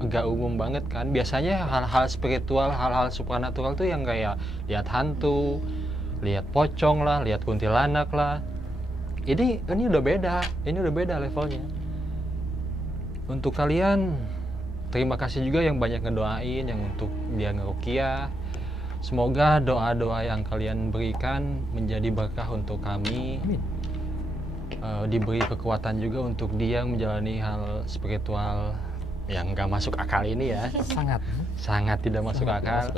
nggak umum banget kan. Biasanya hal-hal spiritual, hal-hal supranatural tuh yang kayak lihat hantu, lihat pocong lah, lihat kuntilanak lah. Ini udah beda levelnya. Untuk kalian, terima kasih juga yang banyak ngedoain, yang untuk dia ngeruqyah. Semoga doa-doa yang kalian berikan menjadi berkah untuk kami. Amin. Diberi kekuatan juga untuk dia menjalani hal spiritual yang nggak masuk akal ini ya. Sangat tidak masuk akal.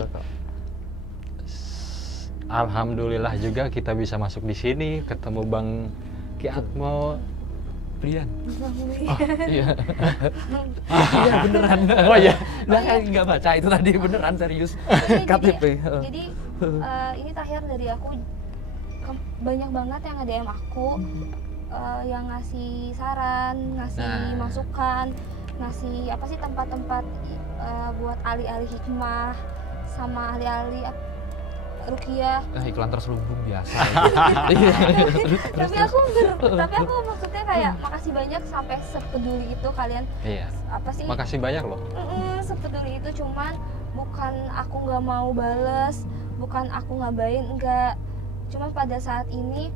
Alhamdulillah juga kita bisa masuk di sini, ketemu Bang Ki Atmo. Brian. Oh, Iya. Iya beneran. Oh iya. Nah, nggak baca itu tadi, beneran serius. Jadi ini terakhir dari aku, banyak banget yang nge-DM aku, yang ngasih saran, ngasih masukan, ngasih apa sih tempat-tempat buat ahli-ahli hikmah sama ahli-ahli ruqyah. Iklan terselubung biasa. tapi aku maksudnya kayak makasih banyak sampai sepeduli itu kalian. Iya. Apa sih? Makasih banyak loh. Sepeduli itu, cuman bukan aku nggak mau bales, bukan aku ngabain, enggak. Cuman pada saat ini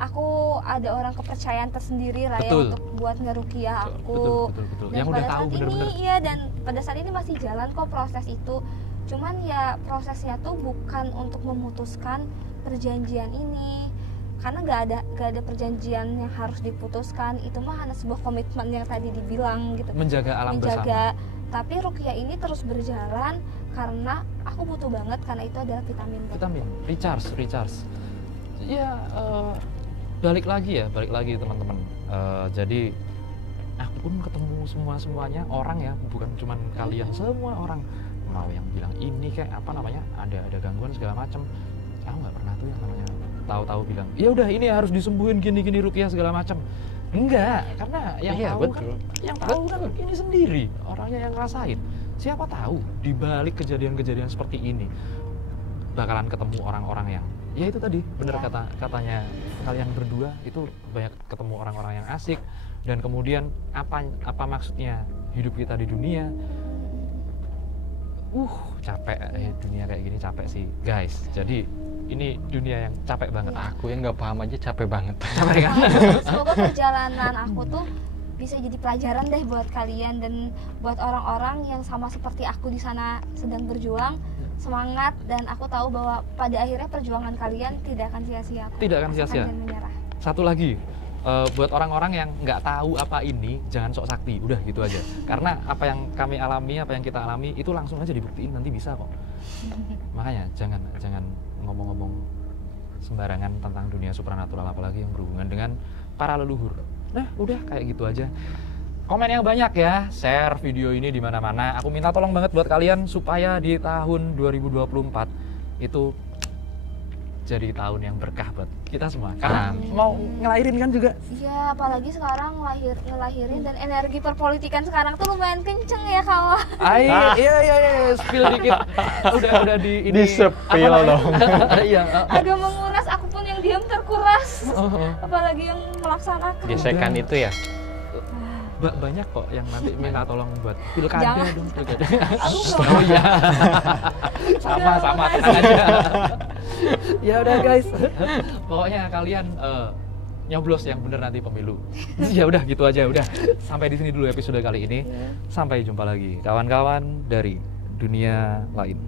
aku ada orang kepercayaan tersendiri lah ya untuk buat ngeruqyah aku. Betul. Dan Yang pada udah tahu saat bener-bener. ini iya, dan pada saat ini masih jalan kok proses itu. Cuman ya prosesnya tuh bukan untuk memutuskan perjanjian ini, karena nggak ada perjanjian yang harus diputuskan. Itu mah hanya sebuah komitmen yang tadi dibilang gitu, Menjaga alam bersama. Tapi ruqyah ini terus berjalan karena aku butuh banget, karena itu adalah vitamin. Recharge. Ya balik lagi teman-teman. Jadi aku pun ketemu semuanya orang ya, bukan cuman kalian, semua orang. Mau yang bilang ini kayak apa namanya, ada gangguan segala macam. Aku nggak pernah tuh yang namanya tahu-tahu bilang ya udah ini harus disembuhin gini ruqyah segala macam. Enggak, karena yang tahu kan ini sendiri, orangnya yang ngerasain. Siapa tahu di balik kejadian-kejadian seperti ini bakalan ketemu orang-orang yang ya itu tadi bener katanya kalian berdua itu, banyak ketemu orang-orang yang asik, dan kemudian apa maksudnya hidup kita di dunia. Capek dunia kayak gini, capek sih guys. Jadi ini dunia yang capek banget. Aku yang nggak paham aja capek banget. Capek kan? Semoga perjalanan aku tuh bisa jadi pelajaran deh buat kalian dan buat orang-orang yang sama seperti aku di sana sedang berjuang. Semangat, dan aku tahu bahwa pada akhirnya perjuangan kalian tidak akan sia-sia. Tidak akan sia-sia. Satu lagi, buat orang-orang yang nggak tahu apa ini, jangan sok sakti, udah gitu aja. Karena apa yang kami alami, apa yang kita alami itu langsung aja dibuktiin, nanti bisa kok. Makanya jangan ngomong-ngomong sembarangan tentang dunia supranatural, apalagi yang berhubungan dengan para leluhur. Nah, udah kayak gitu aja. Komen yang banyak ya, share video ini di mana-mana. Aku minta tolong banget buat kalian supaya di tahun 2024 itu jadi tahun yang berkah buat kita semua. Karena mau ngelahirin kan juga. Iya, apalagi sekarang ngelahirin dan energi perpolitikan sekarang tuh lumayan kenceng ya kawan. Iya, spill dikit. Udah di ini. Di-spill apa dong. namanya? Iya. Agak menguras, aku pun yang diam terkuras. Apalagi yang melaksanakan. Gesekan itu ya. Banyak kok yang nanti minta tolong buat pilkada Jangan. dong. Pilkada. Aku Oh iya. Sama tenang aja. Ya udah guys. Pokoknya kalian nyoblos yang bener nanti pemilu. Ya udah gitu aja udah. Sampai di sini dulu episode kali ini. Sampai jumpa lagi kawan-kawan dari dunia lain.